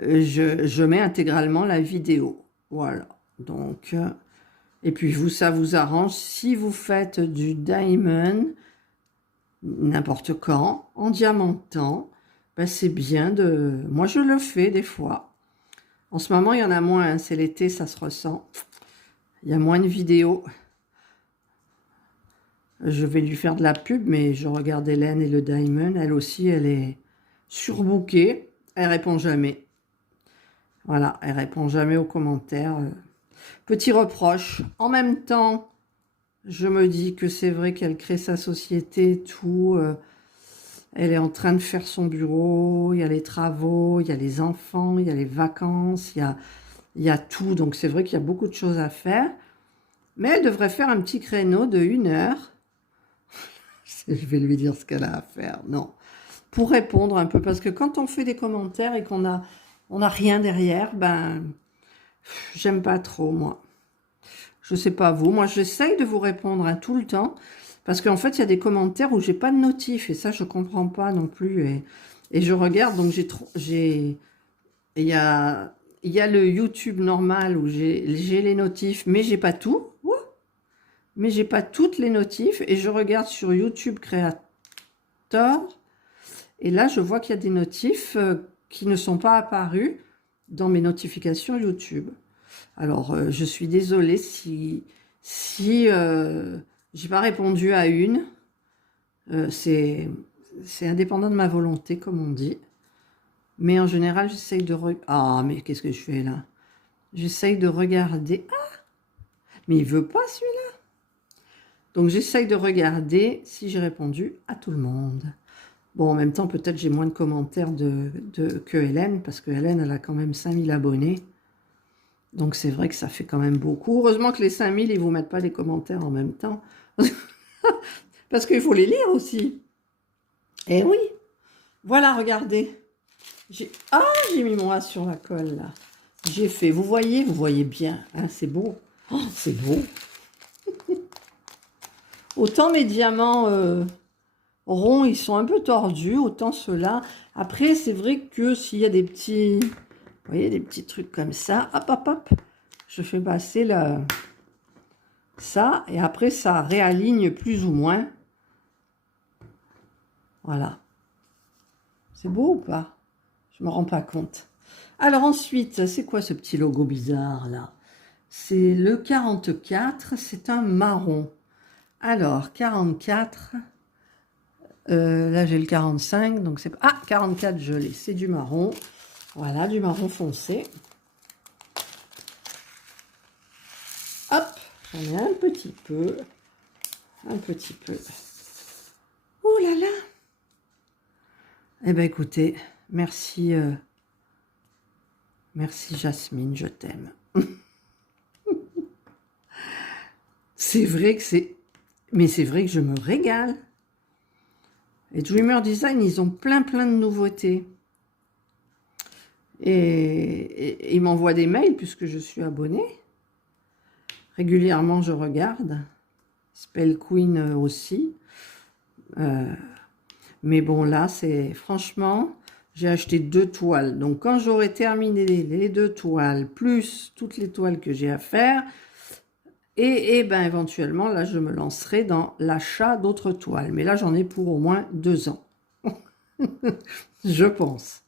je mets intégralement la vidéo. Voilà. Donc, et puis vous, ça vous arrange. Si vous faites du diamond, n'importe quand, en diamantant, ben c'est bien de... Moi, je le fais des fois. En ce moment, il y en a moins. Hein. C'est l'été, ça se ressent. Il y a moins de vidéos. Je vais lui faire de la pub, mais je regarde Hélène et le Diamond. Elle aussi, elle est surbookée. Elle répond jamais. Voilà, elle répond jamais aux commentaires. Petit reproche. En même temps, je me dis que c'est vrai qu'elle crée sa société, tout. Elle est en train de faire son bureau. Il y a les travaux, il y a les enfants, il y a les vacances, il y a tout. Donc, c'est vrai qu'il y a beaucoup de choses à faire. Mais elle devrait faire un petit créneau de 1 heure. Je vais lui dire ce qu'elle a à faire. Non. Pour répondre un peu. Parce que quand on fait des commentaires et qu'on a rien derrière, ben, j'aime pas trop, moi. Je sais pas vous. Moi, j'essaye de vous répondre hein, tout le temps. Parce qu'en fait, il y a des commentaires où j'ai pas de notif. Et ça, je comprends pas non plus. Et je regarde. Donc, il y a le YouTube normal où j'ai les notifs. Mais j'ai pas tout. Mais j'ai pas toutes les notifs. Et je regarde sur YouTube Creator. Et là, je vois qu'il y a des notifs qui ne sont pas apparus dans mes notifications YouTube. Alors, je suis désolée si j'ai pas répondu à une. C'est indépendant de ma volonté, comme on dit. Mais en général, j'essaye de... Ah, mais qu'est-ce que je fais là? J'essaye de regarder... Ah! Mais il veut pas celui-là. Donc, j'essaye de regarder si j'ai répondu à tout le monde. Bon, en même temps, peut-être j'ai moins de commentaires que Hélène, parce que Hélène, elle a quand même 5000 abonnés. Donc, c'est vrai que ça fait quand même beaucoup. Heureusement que les 5000, ils ne vous mettent pas les commentaires en même temps. Parce qu'il faut les lire aussi. Eh oui. Voilà, regardez. J'ai mis mon A sur la colle, là. J'ai fait, vous voyez bien. Hein, c'est beau. Oh, c'est beau. Autant mes diamants ronds, ils sont un peu tordus, autant ceux-là. Après, c'est vrai que s'il y a des petits, vous voyez, des petits trucs comme ça, hop, hop, hop, je fais passer ça, et après, ça réaligne plus ou moins. Voilà. C'est beau ou pas? Je me rends pas compte. Alors ensuite, c'est quoi ce petit logo bizarre là? C'est le 44, c'est un marron. Alors, 44, là j'ai le 45, donc c'est... Ah, 44, je l'ai, c'est du marron. Voilà, du marron foncé. Hop, j'en ai un petit peu. Un petit peu. Ouh là là! Eh bien écoutez, merci, merci Jasmine, je t'aime. C'est vrai que c'est... Mais c'est vrai que je me régale. Et Dreamer Design, ils ont plein de nouveautés. Et ils m'envoient des mails puisque je suis abonnée. Régulièrement, je regarde. Spell Queen aussi. Mais bon, là, c'est... Franchement, j'ai acheté 2 toiles. Donc, quand j'aurai terminé les 2 toiles, plus toutes les toiles que j'ai à faire... Et ben éventuellement, là, je me lancerai dans l'achat d'autres toiles. Mais là, j'en ai pour au moins 2 ans. Je pense.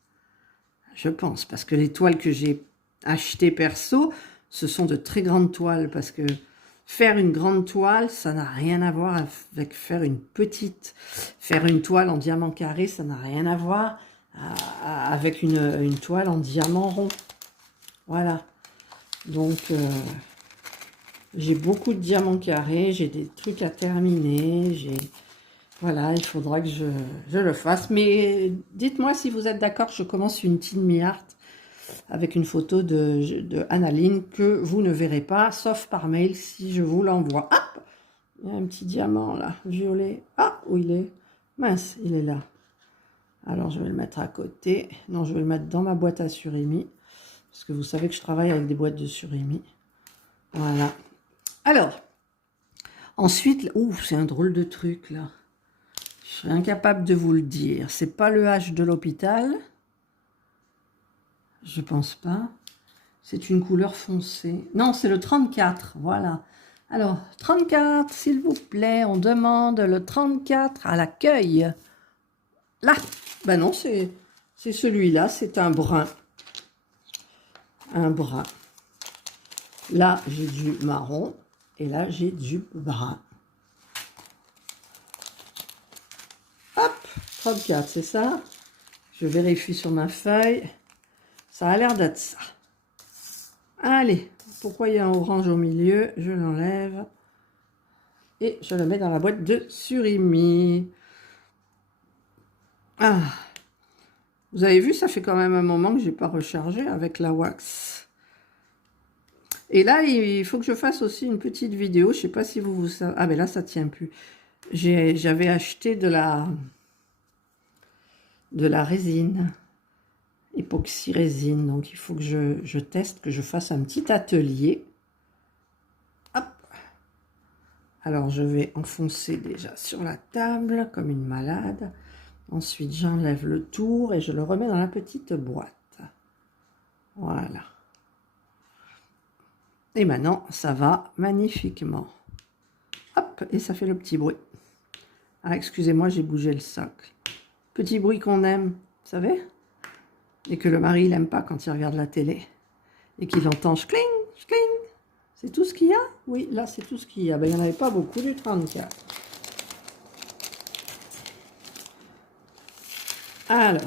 Je pense. Parce que les toiles que j'ai achetées perso, ce sont de très grandes toiles. Parce que faire une grande toile, ça n'a rien à voir avec faire une petite. Faire une toile en diamant carré, ça n'a rien à voir avec une toile en diamant rond. Voilà. Donc... j'ai beaucoup de diamants carrés, j'ai des trucs à terminer, voilà, il faudra que je le fasse. Mais dites-moi si vous êtes d'accord, je commence une Tin Me Art avec une photo de Annaline que vous ne verrez pas, sauf par mail si je vous l'envoie. Ah, il y a un petit diamant là, violet. Ah, où il est? Mince, il est là. Alors, je vais le mettre à côté. Non, je vais le mettre dans ma boîte à surimi, parce que vous savez que je travaille avec des boîtes de surimi. Voilà. Alors, ensuite, ouf, c'est un drôle de truc, là. Je serais incapable de vous le dire. C'est pas le H de l'hôpital. Je pense pas. C'est une couleur foncée. Non, c'est le 34, voilà. Alors, 34, s'il vous plaît, on demande le 34 à l'accueil. Là, ben non, c'est celui-là, c'est un brun. Un brun. Là, j'ai du marron. Et là, j'ai du brun. Hop, 34, c'est ça. Je vérifie sur ma feuille. Ça a l'air d'être ça. Allez, pourquoi il y a un orange au milieu? Je l'enlève. Et je le mets dans la boîte de surimi. Ah, vous avez vu, ça fait quand même un moment que je n'ai pas rechargé avec la wax. Et là, il faut que je fasse aussi une petite vidéo. Je ne sais pas si vous savez. Ah, mais là, ça ne tient plus. J'avais acheté de la résine, époxy résine. Donc, il faut que je teste, que je fasse un petit atelier. Hop. Alors, je vais enfoncer déjà sur la table comme une malade. Ensuite, j'enlève le tour et je le remets dans la petite boîte. Voilà. Et maintenant, ça va magnifiquement. Hop, et ça fait le petit bruit. Ah, excusez-moi, j'ai bougé le socle. Petit bruit qu'on aime, vous savez? Et que le mari, il n'aime pas quand il regarde la télé. Et qu'il entend schling, schling. C'est tout ce qu'il y a? Oui, là, c'est tout ce qu'il y a. Ben, il n'y en avait pas beaucoup du 34. Alors,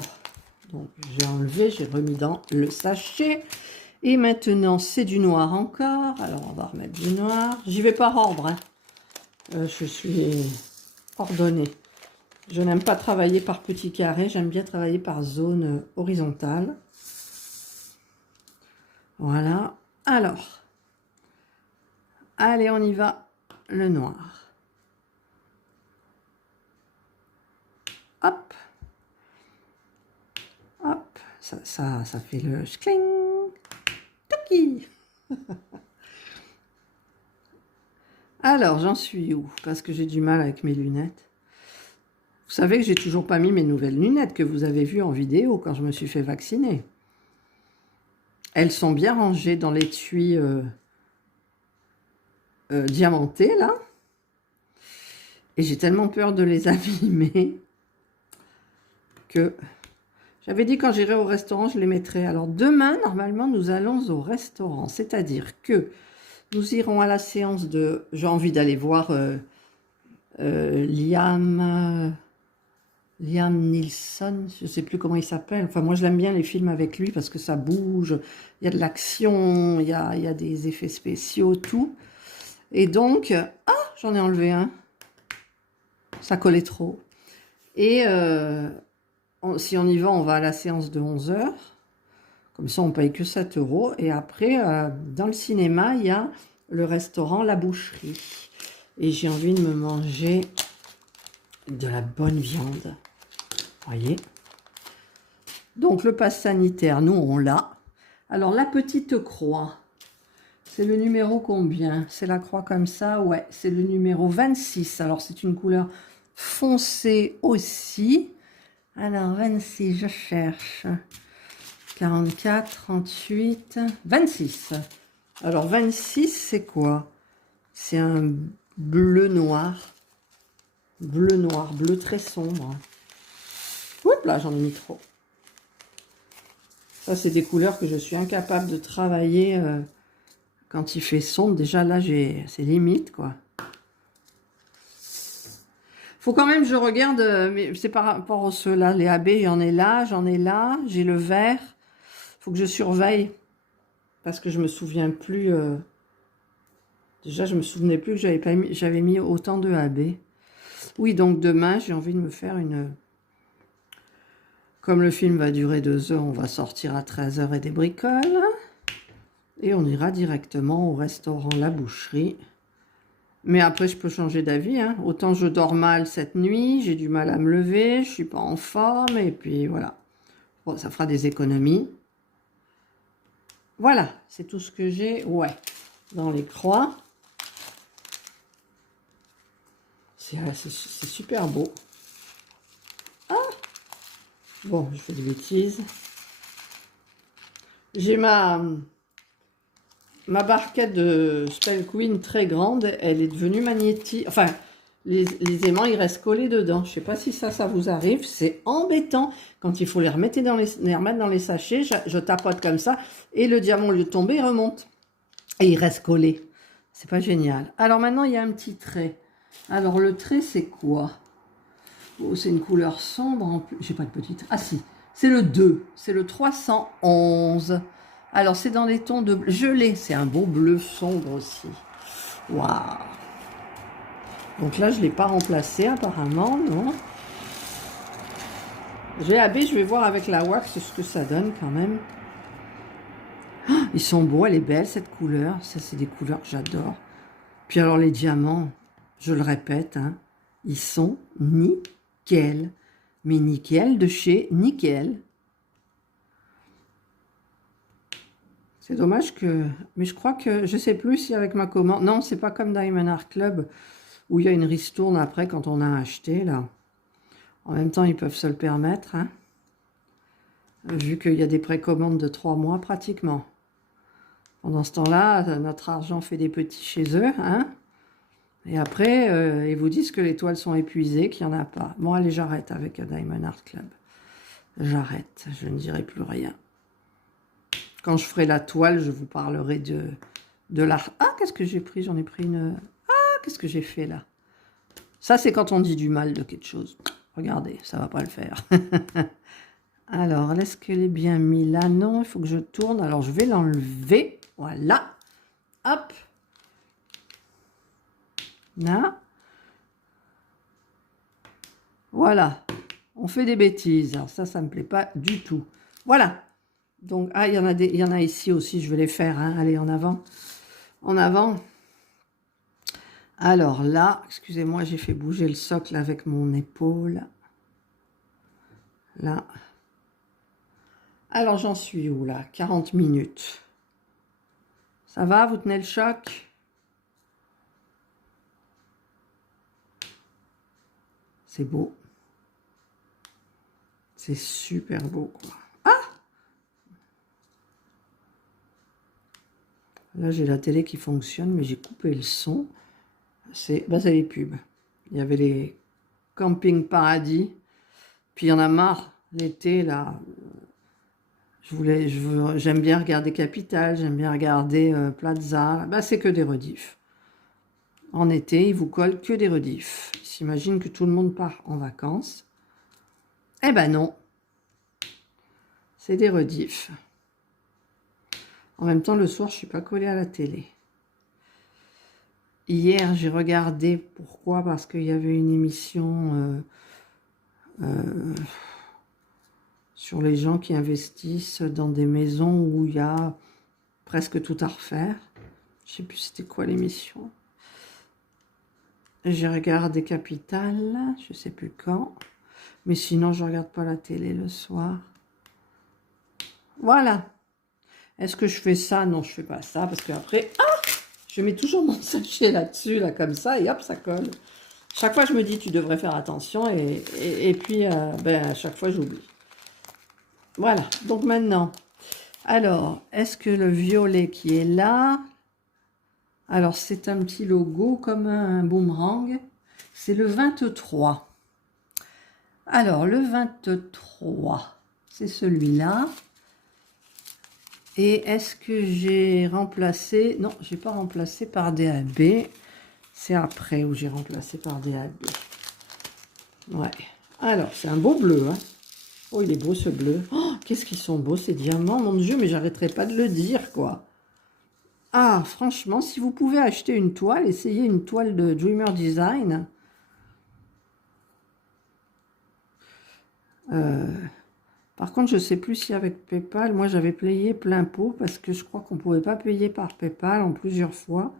donc j'ai enlevé, j'ai remis dans le sachet. Et maintenant, c'est du noir encore. Alors, on va remettre du noir. J'y vais par ordre, hein. Je suis ordonnée. Je n'aime pas travailler par petits carrés. J'aime bien travailler par zone horizontale. Voilà. Alors, allez, on y va. Le noir. Hop. Hop. Ça fait le schling. Touki. Alors, j'en suis où? Parce que j'ai du mal avec mes lunettes. Vous savez que j'ai toujours pas mis mes nouvelles lunettes que vous avez vues en vidéo quand je me suis fait vacciner. Elles sont bien rangées dans l'étui diamanté, là. Et j'ai tellement peur de les abîmer que j'avais dit quand j'irai au restaurant, je les mettrai. Alors demain, normalement, nous allons au restaurant. C'est-à-dire que nous irons à la séance de... J'ai envie d'aller voir Liam Neeson, je ne sais plus comment il s'appelle. Enfin, moi, je l'aime bien les films avec lui parce que ça bouge. Il y a de l'action, il y a des effets spéciaux, tout. Et donc... Ah, j'en ai enlevé un. Ça collait trop. Et si on y va, on va à la séance de 11 heures. Comme ça, on paye que 7 euros. Et après, dans le cinéma, il y a le restaurant La Boucherie. Et j'ai envie de me manger de la bonne viande. Voyez. Donc, le pass sanitaire, nous, on l'a. Alors, la petite croix, c'est le numéro combien? C'est la croix comme ça? Ouais, c'est le numéro 26. Alors, c'est une couleur foncée aussi. Alors, 26, je cherche. 44, 38, 26. Alors, 26, c'est quoi? C'est un bleu noir. Bleu noir, bleu très sombre. Oups, là, j'en ai mis trop. Ça, c'est des couleurs que je suis incapable de travailler quand il fait sombre. Déjà, là, c'est limite, quoi. Faut quand même, je regarde, mais c'est par rapport à ceux-là. Les AB, j'en ai là. J'ai le vert. Faut que je surveille. Parce que je me souviens plus. Déjà, je me souvenais plus que j'avais mis autant de AB. Oui, donc demain, j'ai envie de me faire une... Comme le film va durer 2 heures, on va sortir à 13 heures et des bricoles. Et on ira directement au restaurant La Boucherie. Mais après, je peux changer d'avis. Hein. Autant je dors mal cette nuit, j'ai du mal à me lever, je suis pas en forme. Et puis voilà. Bon, ça fera des économies. Voilà, c'est tout ce que j'ai. Ouais, dans les croix. C'est super beau. Ah! Bon, je fais des bêtises. J'ai ma barquette de Spell Queen très grande. Elle est devenue magnétique. Enfin, les aimants, ils restent collés dedans. Je ne sais pas si ça vous arrive. C'est embêtant. Quand il faut les remettre dans les sachets, je tapote comme ça. Et le diamant, au lieu de tomber, il remonte. Et il reste collé. C'est pas génial. Alors maintenant, il y a un petit trait. Alors, le trait, c'est quoi? Oh, c'est une couleur sombre en plus. J'ai pas de petit trait. Ah si, c'est le 2. C'est le 311. Alors, c'est dans les tons de gelé. C'est un beau bleu sombre aussi. Waouh! Donc là, je ne l'ai pas remplacé apparemment, non? J'ai AB, je vais voir avec la wax ce que ça donne quand même. Ah, ils sont beaux, elle est belle cette couleur. Ça, c'est des couleurs que j'adore. Puis alors les diamants, je le répète, hein, ils sont nickel. Mais nickel de chez Nickel. C'est dommage que... Mais je crois que... Je sais plus si avec ma commande... Non, c'est pas comme Diamond Art Club où il y a une ristourne après quand on a acheté, là. En même temps, ils peuvent se le permettre, hein, vu qu'il y a des précommandes de 3 mois pratiquement. Pendant ce temps-là, notre argent fait des petits chez eux, hein. Et après, ils vous disent que les toiles sont épuisées, qu'il n'y en a pas. Bon, allez, j'arrête avec Diamond Art Club. J'arrête, je ne dirai plus rien. Quand je ferai la toile, je vous parlerai de l'art. Ah, qu'est-ce que j'ai pris? J'en ai pris une... Ah, qu'est-ce que j'ai fait là? Ça, c'est quand on dit du mal de quelque chose. Regardez, ça va pas le faire. Alors, est-ce qu'elle est bien mise là? Non, il faut que je tourne. Alors, je vais l'enlever. Voilà. Hop. Là. Voilà. On fait des bêtises. Alors, ça me plaît pas du tout. Voilà. Donc, ah, il y en a ici aussi. Je vais les faire. Hein. Allez, en avant. En avant. Alors là, excusez-moi, j'ai fait bouger le socle avec mon épaule. Là. Alors, j'en suis où, là? 40 minutes. Ça va? Vous tenez le choc? C'est beau. C'est super beau, quoi. Là, j'ai la télé qui fonctionne, mais j'ai coupé le son. C'est les pubs. Il y avait les Camping Paradis. Puis il y en a marre, l'été, là. J'aime bien regarder Capital, j'aime bien regarder Plaza. C'est que des rediffs. En été, ils vous collent que des rediffs. Ils s'imaginent que tout le monde part en vacances. Eh ben non. C'est des rediffs. En même temps, le soir, je ne suis pas collée à la télé. Hier, j'ai regardé. Pourquoi? Parce qu'il y avait une émission sur les gens qui investissent dans des maisons où il y a presque tout à refaire. Je ne sais plus c'était quoi l'émission. J'ai regardé Capital, je ne sais plus quand. Mais sinon, je ne regarde pas la télé le soir. Voilà. Est-ce que je fais ça? Non, je ne fais pas ça parce qu'après, je mets toujours mon sachet là-dessus, là, comme ça, et hop, ça colle. Chaque fois, je me dis, tu devrais faire attention, et puis, à chaque fois, j'oublie. Voilà, donc maintenant, alors, est-ce que le violet qui est là, alors, c'est un petit logo comme un boomerang, c'est le 23. Alors, le 23, c'est celui-là. Et est-ce que j'ai remplacé... Non, je n'ai pas remplacé par DAB. C'est après où j'ai remplacé par DAB. Ouais. Alors, c'est un beau bleu. Hein. Oh, il est beau ce bleu. Oh, qu'est-ce qu'ils sont beaux ces diamants. Mon Dieu, mais j'arrêterai pas de le dire, quoi. Ah, franchement, si vous pouvez acheter une toile, essayez une toile de Dreamer Design. Par contre, je ne sais plus si avec PayPal, moi j'avais payé plein pot parce que je crois qu'on ne pouvait pas payer par PayPal en plusieurs fois,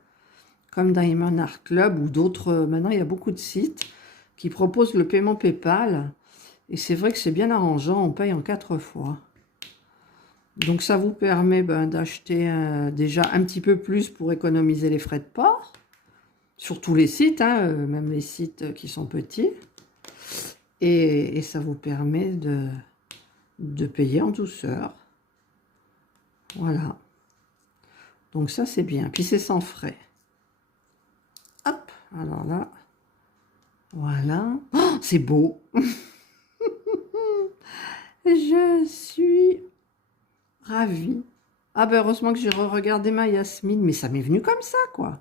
comme Diamond Art Club ou d'autres. Maintenant, il y a beaucoup de sites qui proposent le paiement PayPal. Et c'est vrai que c'est bien arrangeant, on paye en 4 fois. Donc ça vous permet d'acheter déjà un petit peu plus pour économiser les frais de port. Sur tous les sites, hein, même les sites qui sont petits. Et ça vous permet de payer en douceur. Voilà. Donc ça, c'est bien. Puis c'est sans frais. Hop. Alors là. Voilà. Oh, c'est beau. Je suis ravie. Ah ben heureusement que j'ai regardé ma Yasmine. Mais ça m'est venu comme ça, quoi.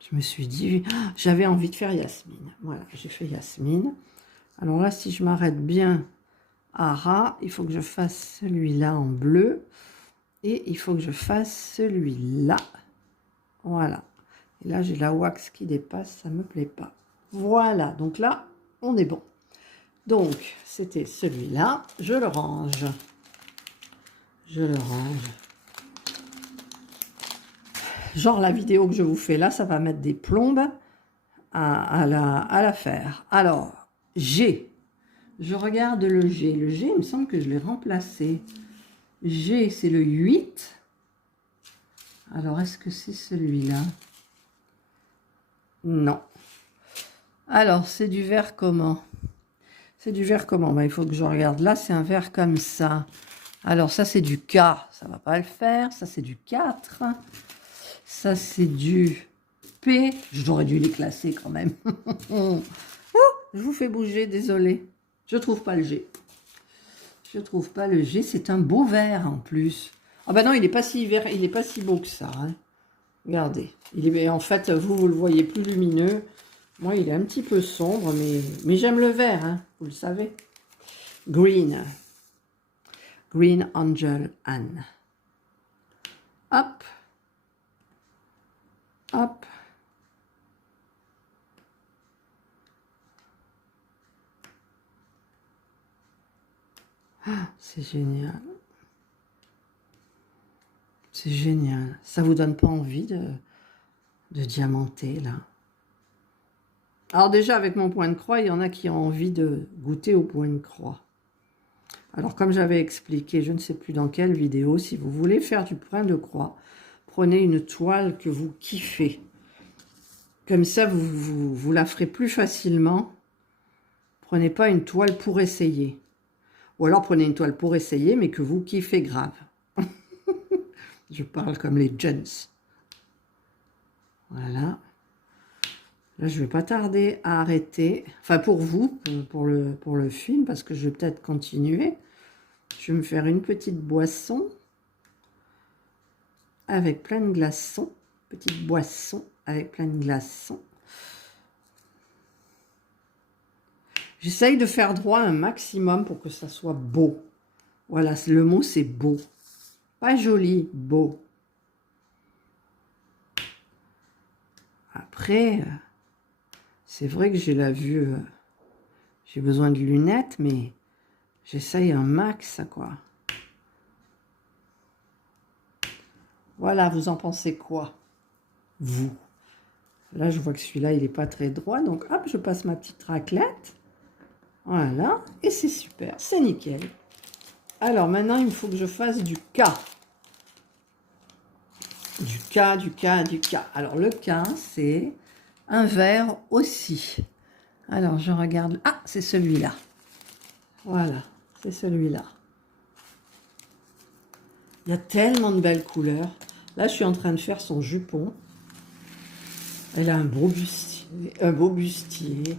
Je me suis dit, j'avais envie de faire Yasmine. Voilà, j'ai fait Yasmine. Alors là, si je m'arrête bien à ras, il faut que je fasse celui-là en bleu. Et il faut que je fasse celui-là. Voilà. Et là, j'ai la wax qui dépasse, ça ne me plaît pas. Voilà, donc là, on est bon. Donc, c'était celui-là. Je le range. Je le range. Genre la vidéo que je vous fais là, ça va mettre des plombes à la faire. Alors, G. Je regarde le G. Le G, il me semble que je l'ai remplacé. G, c'est le 8. Alors, est-ce que c'est celui-là? Non. Alors, c'est du vert comment? C'est du vert comment? Il faut que je regarde. Là, c'est un vert comme ça. Alors, ça, c'est du K. Ça ne va pas le faire. Ça, c'est du 4. Ça, c'est du P. J'aurais dû les classer quand même. Oh, je vous fais bouger, désolé. Je ne trouve pas le G. Je ne trouve pas le G. C'est un beau vert en plus. Ah ben non, il n'est pas si vert, il n'est pas si beau que ça. Hein. Regardez. En fait, vous le voyez plus lumineux. Moi, il est un petit peu sombre, mais j'aime le vert, hein, vous le savez. Green. Green Angel Anne. Hop. Hop. Ah, c'est génial. C'est génial. Ça vous donne pas envie de diamanter, là? Alors déjà, avec mon point de croix, il y en a qui ont envie de goûter au point de croix. Alors, comme j'avais expliqué, je ne sais plus dans quelle vidéo, si vous voulez faire du point de croix, prenez une toile que vous kiffez. Comme ça, vous la ferez plus facilement. Prenez pas une toile pour essayer. Ou alors prenez une toile pour essayer, mais que vous kiffez grave. Je parle comme les jeunes. Voilà. Là, je vais pas tarder à arrêter. Enfin, pour vous, pour le film, parce que je vais peut-être continuer. Je vais me faire une petite boisson avec plein de glaçons. Petite boisson avec plein de glaçons. J'essaye de faire droit un maximum pour que ça soit beau. Voilà, le mot c'est beau. Pas joli, beau. Après, c'est vrai que j'ai la vue, j'ai besoin de lunettes, mais j'essaye un max, quoi. Voilà, vous en pensez quoi, vous? Là, je vois que celui-là, il n'est pas très droit, donc hop, je passe ma petite raclette. Voilà, et c'est super, c'est nickel. Alors maintenant, il me faut que je fasse du K. Du K, du K, du K. Alors le K, c'est un vert aussi. Alors je regarde. Ah, c'est celui-là. Voilà, c'est celui-là. Il y a tellement de belles couleurs. Là, je suis en train de faire son jupon. Elle a un beau bustier. Un beau bustier.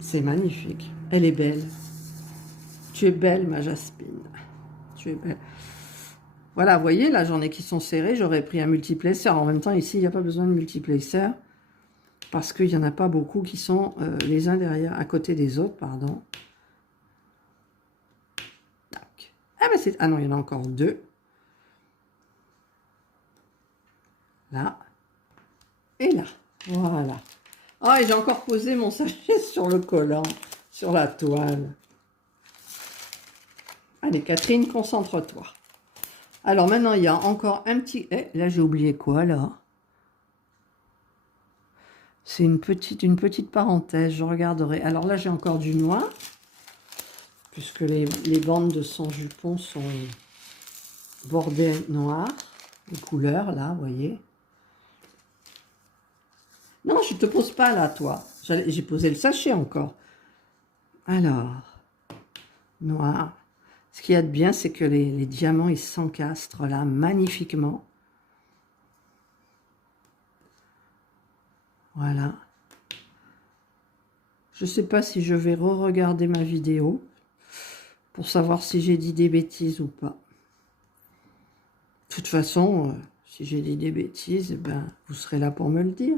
C'est magnifique. Elle est belle. Tu es belle, ma Jaspine. Tu es belle. Voilà, vous voyez, là, j'en ai qui sont serrés. J'aurais pris un multiplaceur. En même temps, ici, il n'y a pas besoin de multiplaceur. Parce qu'il n'y en a pas beaucoup qui sont les uns derrière, à côté des autres, pardon. Tac. Ah, ben c'est... Ah non, il y en a encore deux. Là. Et là. Voilà. Ah, et j'ai encore posé mon sachet sur le collant, sur la toile. Allez, Catherine, concentre-toi. Alors, maintenant, il y a encore un petit... Eh, là, j'ai oublié quoi, là? C'est une petite parenthèse, je regarderai. Alors là, j'ai encore du noir, puisque les bandes de son jupon sont bordées noir, les couleurs, là, vous voyez. Non, je ne te pose pas, là, toi. J'ai posé le sachet encore. Alors, noir. Ce qu'il y a de bien, c'est que les diamants, ils s'encastrent, là, magnifiquement. Voilà. Je ne sais pas si je vais re-regarder ma vidéo pour savoir si j'ai dit des bêtises ou pas. De toute façon, si j'ai dit des bêtises, ben, vous serez là pour me le dire.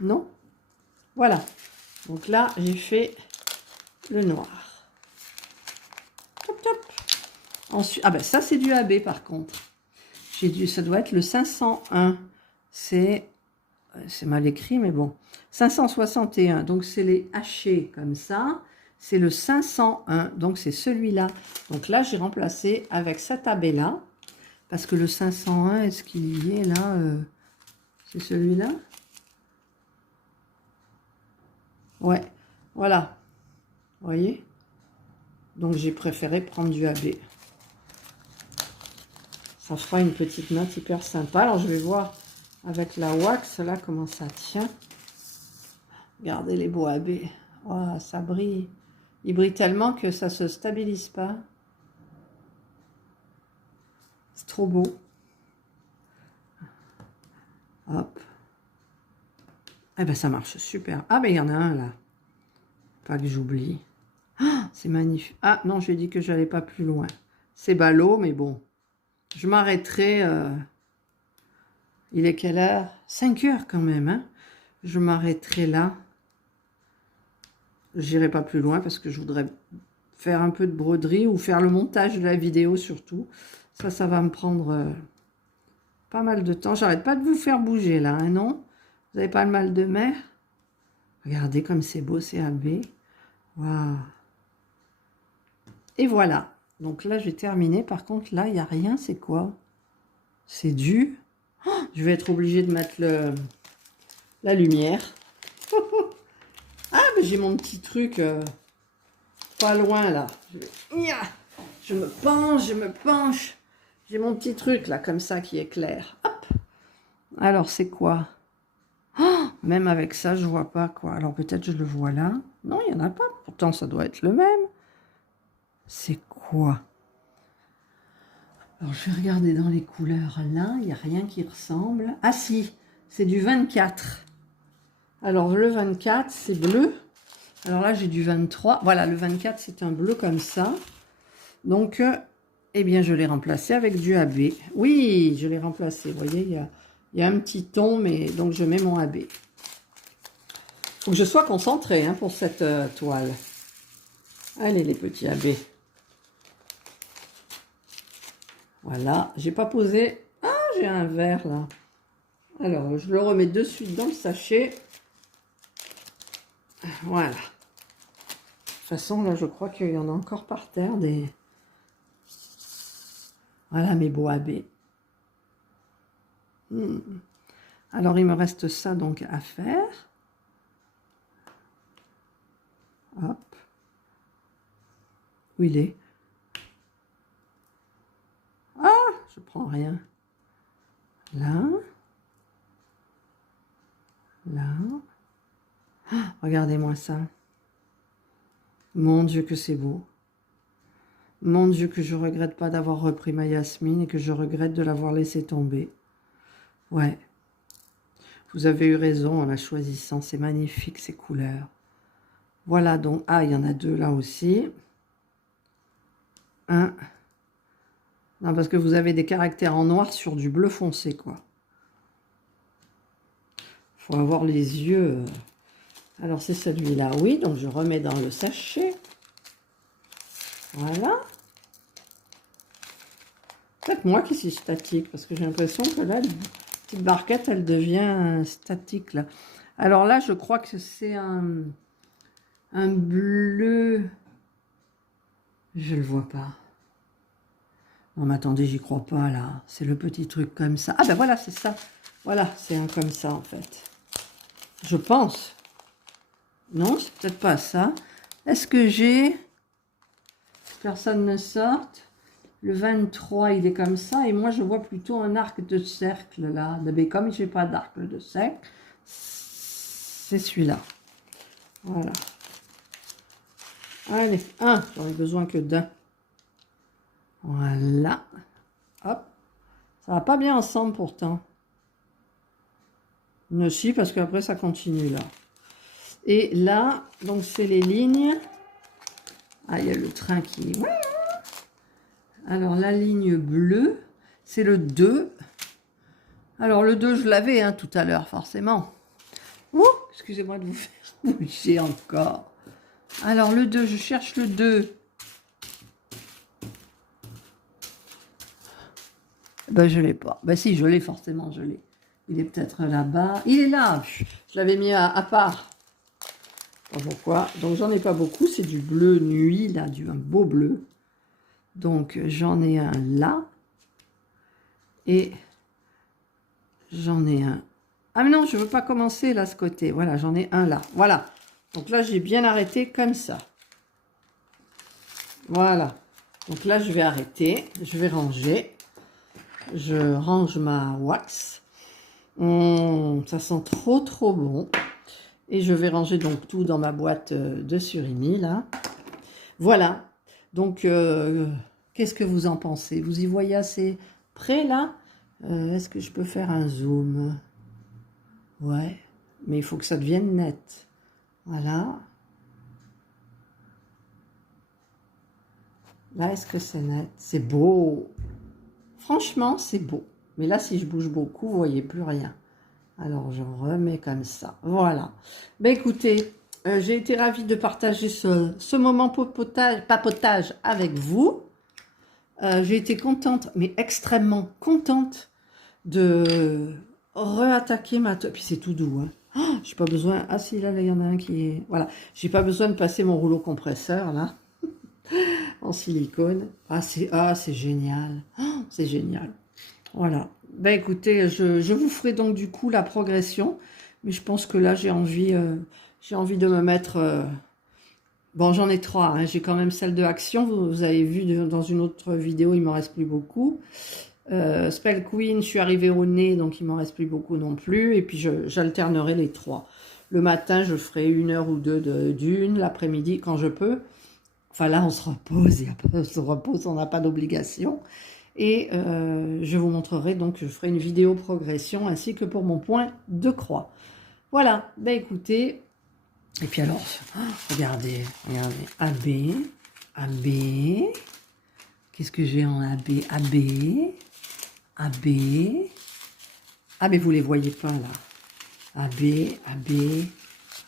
Non? Voilà. Donc là, j'ai fait le noir. Top, top. Ensuite, ah ben ça, c'est du AB par contre. Ça doit être le 501. C'est mal écrit, mais bon. 561, donc c'est les hachés comme ça. C'est le 501, donc c'est celui-là. Donc là, j'ai remplacé avec cet AB-là. Parce que le 501, est-ce qu'il y est là c'est celui-là? Ouais, voilà. Vous voyez? Donc j'ai préféré prendre du AB. Ça fera une petite note hyper sympa. Alors je vais voir avec la wax là comment ça tient. Regardez les beaux AB. Oh, ça brille. Il brille tellement que ça se stabilise pas. C'est trop beau. Hop. Eh ben ça marche super. Ah ben il y en a un là. Pas que j'oublie. Ah, c'est magnifique. Ah non, j'ai dit que j'allais pas plus loin. C'est ballot, mais bon. Je m'arrêterai. Il est quelle heure? 5 heures quand même. Hein, je m'arrêterai là. J'irai pas plus loin parce que je voudrais faire un peu de broderie ou faire le montage de la vidéo surtout. Ça va me prendre pas mal de temps. J'arrête pas de vous faire bouger là, hein, non? Vous n'avez pas le mal de mer? Regardez comme c'est beau, c'est AB. Waouh! Et voilà. Donc là, j'ai terminé. Par contre, là, il n'y a rien. C'est quoi? C'est du... Oh, je vais être obligée de mettre la lumière. Ah, mais j'ai mon petit truc pas loin, là. Je me penche, je me penche. J'ai mon petit truc, là, comme ça, qui éclaire. Hop. Alors, c'est quoi? Oh, même avec ça, je vois pas, quoi. Alors, peut-être je le vois là. Non, il n'y en a pas. Pourtant, ça doit être le même. C'est quoi? Alors, je vais regarder dans les couleurs. Là, il n'y a rien qui ressemble. Ah si, c'est du 24. Alors, le 24, c'est bleu. Alors là, j'ai du 23. Voilà, le 24, c'est un bleu comme ça. Donc, eh bien, je l'ai remplacé avec du AB. Oui, je l'ai remplacé. Vous voyez, il y a un petit ton, mais donc je mets mon AB. Il faut que je sois concentrée hein, pour cette toile. Allez, les petits AB. Voilà, j'ai pas posé... Ah, j'ai un verre là. Alors, je le remets de suite dans le sachet. Voilà. De toute façon, là, je crois qu'il y en a encore par terre des... Voilà mes beaux AB. Alors, il me reste ça donc à faire. Hop. Où il est? Ah, je prends rien. Là. Là. Ah, regardez-moi ça. Mon Dieu que c'est beau. Mon Dieu que je regrette pas d'avoir repris ma Yasmine et que je regrette de l'avoir laissé tomber. Ouais. Vous avez eu raison en la choisissant. C'est magnifique ces couleurs. Voilà donc. Ah, il y en a deux là aussi. Un. Non, parce que vous avez des caractères en noir sur du bleu foncé, quoi. Faut avoir les yeux... Alors, c'est celui-là, oui. Donc, je remets dans le sachet. Voilà. Peut-être moi qui suis statique, parce que j'ai l'impression que là, la petite barquette, elle devient statique, là. Alors là, je crois que c'est un bleu... Je le vois pas. Non, mais attendez, j'y crois pas, là. C'est le petit truc comme ça. Ah, ben voilà, c'est ça. Voilà, c'est un comme ça, en fait. Je pense. Non, c'est peut-être pas ça. Est-ce que j'ai... Personne ne sorte. Le 23, il est comme ça. Et moi, je vois plutôt un arc de cercle, là. Mais comme je n'ai pas d'arc de cercle, c'est celui-là. Voilà. Allez, un. J'en ai besoin que d'un. Voilà. Hop. Ça va pas bien ensemble, pourtant. Mais si, parce qu'après, ça continue, là. Et là, donc, c'est les lignes. Ah, il y a le train qui... Alors, la ligne bleue, c'est le 2. Alors, le 2, je l'avais hein, tout à l'heure, forcément. Ouh, excusez-moi de vous faire bouger encore. Alors, le 2, je cherche le 2. Ben, je ne l'ai pas. Ben, si, je l'ai, forcément, je l'ai. Il est peut-être là-bas. Il est là. Je l'avais mis à part. Pas pourquoi. Donc, j'en ai pas beaucoup. C'est du bleu nuit, là, un beau bleu. Donc, j'en ai un là. Et j'en ai un. Ah, mais non, je ne veux pas commencer là, ce côté. Voilà, j'en ai un là. Voilà. Donc là, j'ai bien arrêté comme ça. Voilà. Donc là, je vais arrêter. Je vais ranger. Je range ma wax. Ça sent trop, trop bon. Et je vais ranger donc tout dans ma boîte de surimi, là. Voilà. Donc, qu'est-ce que vous en pensez? Vous y voyez assez près, là? Est-ce que je peux faire un zoom? Ouais. Mais il faut que ça devienne net. Voilà. Là, est-ce que c'est net? C'est beau. Franchement, c'est beau. Mais là, si je bouge beaucoup, vous voyez plus rien. Alors, je remets comme ça. Voilà. Ben, écoutez, j'ai été ravie de partager ce moment papotage avec vous. J'ai été contente, mais extrêmement contente de réattaquer ma toile. Puis c'est tout doux. Hein. Oh, j'ai pas besoin... Ah si, là, il y en a un qui est... Voilà. J'ai pas besoin de passer mon rouleau compresseur, là. En silicone. Ah, c'est génial. Oh, c'est génial. Voilà. Ben écoutez, je vous ferai donc du coup la progression. Mais je pense que là, j'ai envie de me mettre... Bon, j'en ai 3. Hein. J'ai quand même celle de Action. Vous avez vu dans une autre vidéo, il m'en reste plus beaucoup. Spell Queen, je suis arrivée au nez, donc il m'en reste plus beaucoup non plus. Et puis, j'alternerai les 3. Le matin, je ferai 1 heure ou 2 d'une, l'après-midi quand je peux. Enfin là, on se repose, on se repose, on n'a pas d'obligation. Et je vous montrerai donc, je ferai une vidéo progression ainsi que pour mon point de croix. Voilà, ben écoutez, et puis alors, regardez, AB, AB, qu'est-ce que j'ai en AB, AB, AB, ah mais vous les voyez pas là, AB, AB,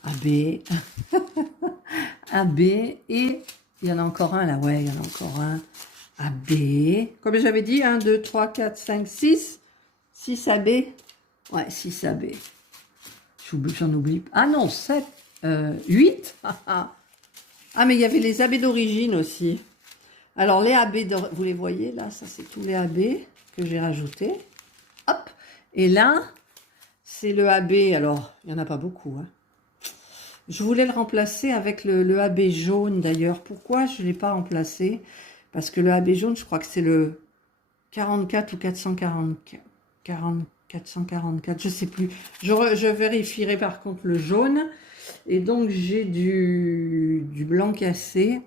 AB, AB, et il y en a encore un là, ouais, il y en a encore un, AB, comme j'avais dit, 1, 2, 3, 4, 5, 6, 6 AB, ouais, 6 AB, j'en oublie, ah non, 7, 8, ah mais il y avait les AB d'origine aussi. Alors les AB, vous les voyez là, ça c'est tous les AB que j'ai rajoutés. Hop, et là, c'est le AB, alors il n'y en a pas beaucoup. Hein. Je voulais le remplacer avec le AB jaune d'ailleurs. Pourquoi je ne l'ai pas remplacé? Parce que le AB jaune, je crois que c'est le 44 ou 444. 444, je ne sais plus. Je vérifierai par contre le jaune. Et donc j'ai du blanc cassé.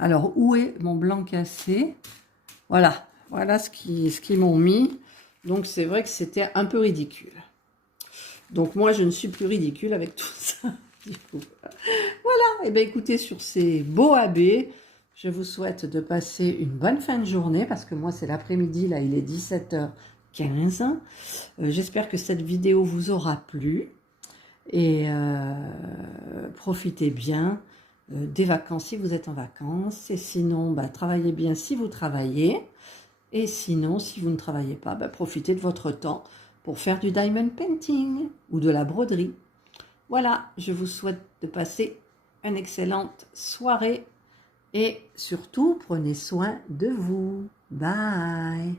Alors où est mon blanc cassé? Voilà, voilà ce qu'ils m'ont mis. Donc c'est vrai que c'était un peu ridicule. Donc moi je ne suis plus ridicule avec tout ça. Du coup. Voilà, et bien écoutez, sur ces beaux AB, je vous souhaite de passer une bonne fin de journée parce que moi c'est l'après-midi, là il est 17h15. J'espère que cette vidéo vous aura plu. Et profitez bien des vacances si vous êtes en vacances. Et sinon, bah, travaillez bien si vous travaillez. Et sinon, si vous ne travaillez pas, bah, profitez de votre temps pour faire du diamond painting ou de la broderie. Voilà, je vous souhaite de passer une excellente soirée. Et surtout, prenez soin de vous. Bye!